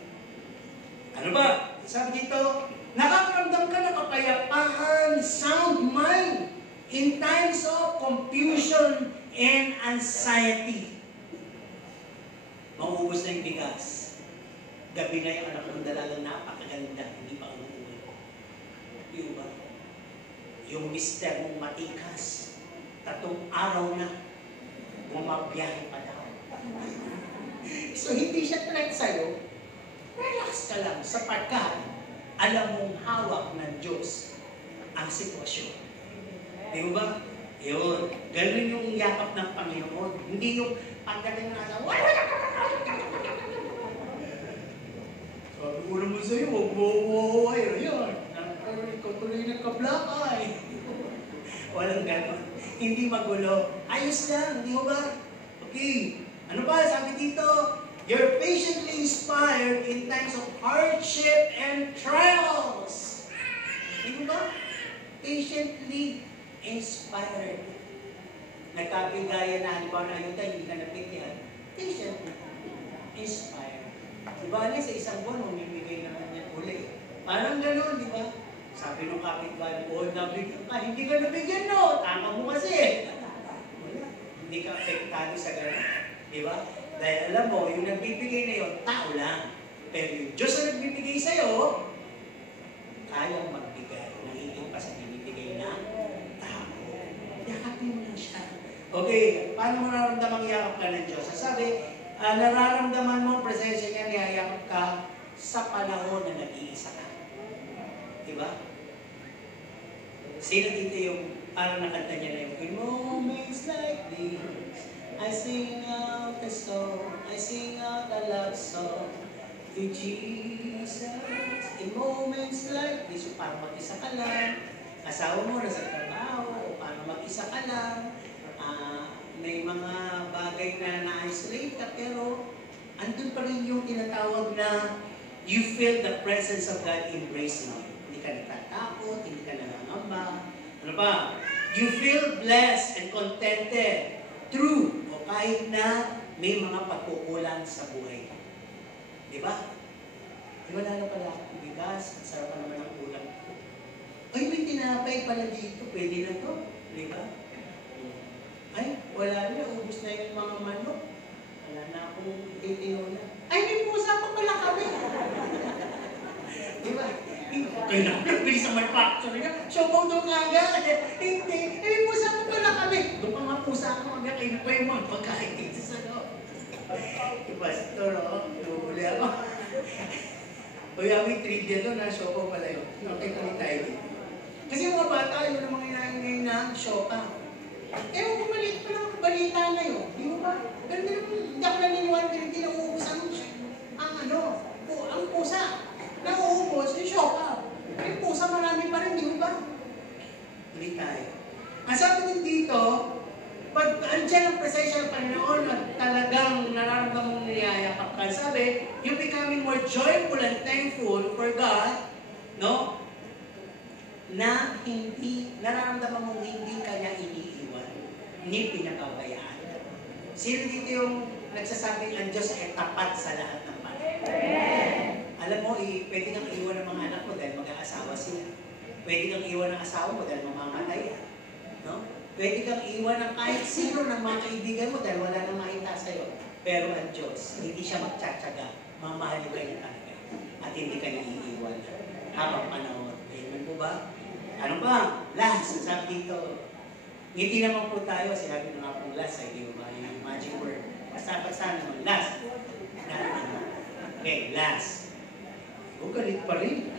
Ano ba? Sabi dito, nakakaramdam ka ng kapayapaan, sound mind, in times of confusion and anxiety. Mauubos na yung bigas. Gabi na yung anak ng dalagang napakaganda, hindi pa umuwi. Di ba? Yung mister mong matikas, 3 araw na, bumabiyahe pa daw. So hindi siya threat sa'yo, relax ka lang sapagkat alam mong hawak ng Diyos ang sitwasyon. Di ba? Yun. Ganun yung yakap ng Panginoon. Hindi yung pagdating na sa sabi ko naman sa'yo, wow, yun. Ikaw tuloy nagka-black eye. Walang ganun. Hindi magulo. Ayos lang, di ba? Okay. Ano ba? Sabi dito, you're patiently inspired in times of hardship and trials. Di ba? Patiently inspired. Nagkabigaya na, halimbawa na ayun tayo, hindi ka nabigyan. Patiently inspired. Diba, sa isang buwan, mamimigay naman niya uli. Parang gano'n, di ba? Sabi nung kapitbahay, nabigyan ka, hindi ka nabigyan, no? Tama mo kasi. Wala. Hindi ka apektado sa gano'n. Di ba? Dahil alam mo, yung nagbibigay na yun, tao lang. Pero yung Diyos na nagbibigay sa'yo, kayang magbigay. Nangingin pa sa binibigay na tao. Yakapin mo lang siya. Okay, paano mo nararamdamang yakap ka ng Diyos? Sabi, nararamdaman mo ang presensya niya, niyayakap ka sa panahon na nag-iisa ka. Diba? Sino dito yung parang nakanta niya na yung in moments like this, I sing out the song, I sing out the love song to Jesus. In moments like this, parang mag-isa ka lang, asawa mo nasa trabaho, parang mag-isa ka lang, may mga bagay na na-isolate ka, pero andun pa rin yung tinatawag na you feel the presence of God embracing you. Hindi ka natatakot, hindi ka nangangamba. Ano ba? You feel blessed and contented through o kahit na may mga pagkukulang sa buhay. Di ba? Wala na pala akong bigas, sarap pa naman ang ulam ko. Ay, may tinapay pala dito, pwede na to. Di ba? Ay, wala na, ubus na yung mga manok. Wala na akong titinola. Ay, may pusa pa pala kami. Di ba? Kaya na, nagbilis sa manufacturer niya. Shopaw doon nga agad. Hindi, may pusa pa pala kami. Doon pa nga pusa ako agad. Kayo pa yung mga pagkain dito sa loob. Pastor, huli ako. Uy, may trivia doon ha, shopaw pala yun. Okay, kami tayo dito. Kasi mga bata, yun ang mga inaangay na shopaw. Ewan ko maliit pa lang ang balita na yun. Di ba ba? Pero hindi ako naniniwala pero hindi nauubos ang pusa. Nauubos yung shoka. Yung pusa marami pa rin, di ba? Hindi tayo. Ang sabi din dito, pag andyan ang presensya ng Panginoon at talagang nararamdaman mong niyayakap ka, sabi, you're becoming more joyful and thankful for God, no? Na hindi, nararamdaman mong hindi kanya iniiwan, hindi pinakabayaan. Sino dito yung nagsasabing ang Diyos ay tapat sa lahat ng bagay? Alam mo, pwede kang iwan ng mga anak mo dahil mag-aasawa sila. Pwede kang iwan ng asawa mo dahil mamamatay. No? Pwede kang iwan ng kahit sino ng mga kaibigan mo dahil wala nang makita sa'yo. Pero ang Diyos, hindi siya magtsatsaga. Mamahalin ka niya talaga. At hindi ka niya iiwan habang panahon. Amen po ba? Ano ba? Last, sabi dito. Ngiti naman po tayo. Sinabi na nga pong last. Ay, di ba? Yung magic word. Basta naman. Last. Okay, last. O, galit pa rin.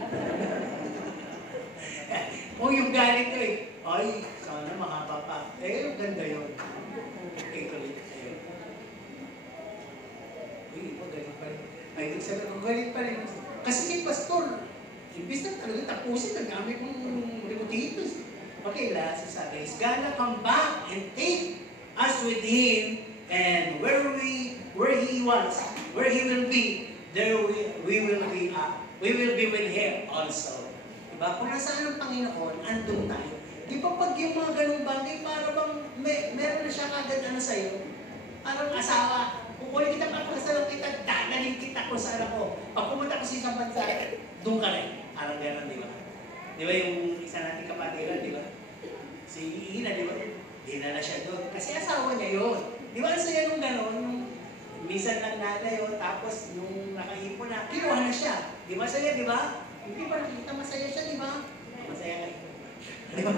O, yung galit ko eh. Ay, sana mahaba pa. Eh, ganda yun. Okay, galit kayo. Uy, o, galit pa rin. Ay, sabi ko, galit pa rin. Kasi kay pastor, Imbis na talaga tapusin, nagamit kong remotitos. Okay, last, sabi, He's gonna come back and take us with Him, and where He wants, where He will be, there we will be with Him also. Diba? Kung nasaan ang Panginoon, andun tayo. Di ba pag yung mga ganung bagay, para bang meron na siya kagad ano sa'yo? Parang asawa, kukunin kita, papakasalan kita, dadaling kita kung saan ako. Pag pumunta ko sa isang bansa, doon ka rin. Parang gano'n, di ba? Di ba yung isa nating kapatiran, di ba? Si Ina, di ba? Dinala siya doon. Kasi asawa niya yun. Di ba ang saya nung gano'n? Nung minsan lang nanay yun, tapos nung nakaipon na, kinuha na siya. Di ba saya, di ba? Hindi ba nakita masaya siya, di ba? Masaya kayo. Di ba?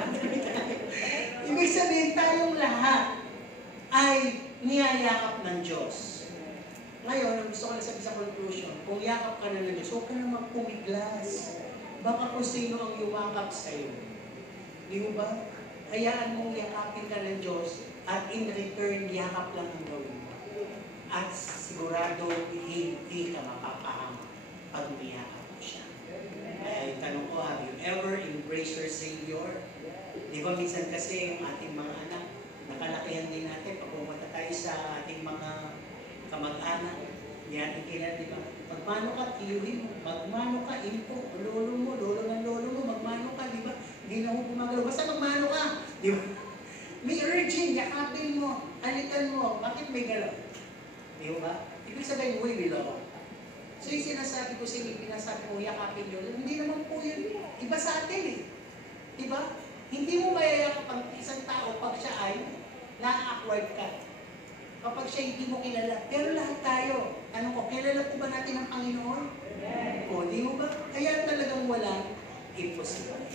Ibig sabihin, tayong lahat ay niyayakap ng Diyos. Ngayon, ang gusto ko na sabi sa conclusion, kung yakap ka na ng Diyos, huwag ka naman pumiglas. Baka kung sino ang yumakap sa'yo. Di mo ba? Hayaan mong yakapin ka ng Diyos at in return, yakap lang ang gawin mo. At sigurado, hindi ka mapapahama pag niyakap mo siya. Kaya yung tanong ko, have you ever embraced your Savior? Di ba minsan kasi yung ating mga anak, nakalakihan din natin pag pumunta tayo sa ating mga kamag-anak, hindi natin kailan, di ba? Magmano ka, tiyuhin mo. Magmano ka, info, lolo mo, lolo ng lolo mo, magmano ka, di ba? Hindi na mo gumagalaw. Basta magmano ka, di ba? May urging, yakapin mo, alikan mo, bakit may galaw? Di ba? Ibig sabihin, we belong. So yung sinasabi ko sa inyo, pinasabi ko, yakapin nyo, hindi naman po yun. Iba sa atin eh. Di ba? Hindi mo mayayakap ang isang tao pag siya ay na-awkward ka. Kapag siya hindi mo kilala. Pero lahat tayo, tanong ko, kilala po ba natin ang Panginoon? O, di mo ba? Kaya talagang walang imposible.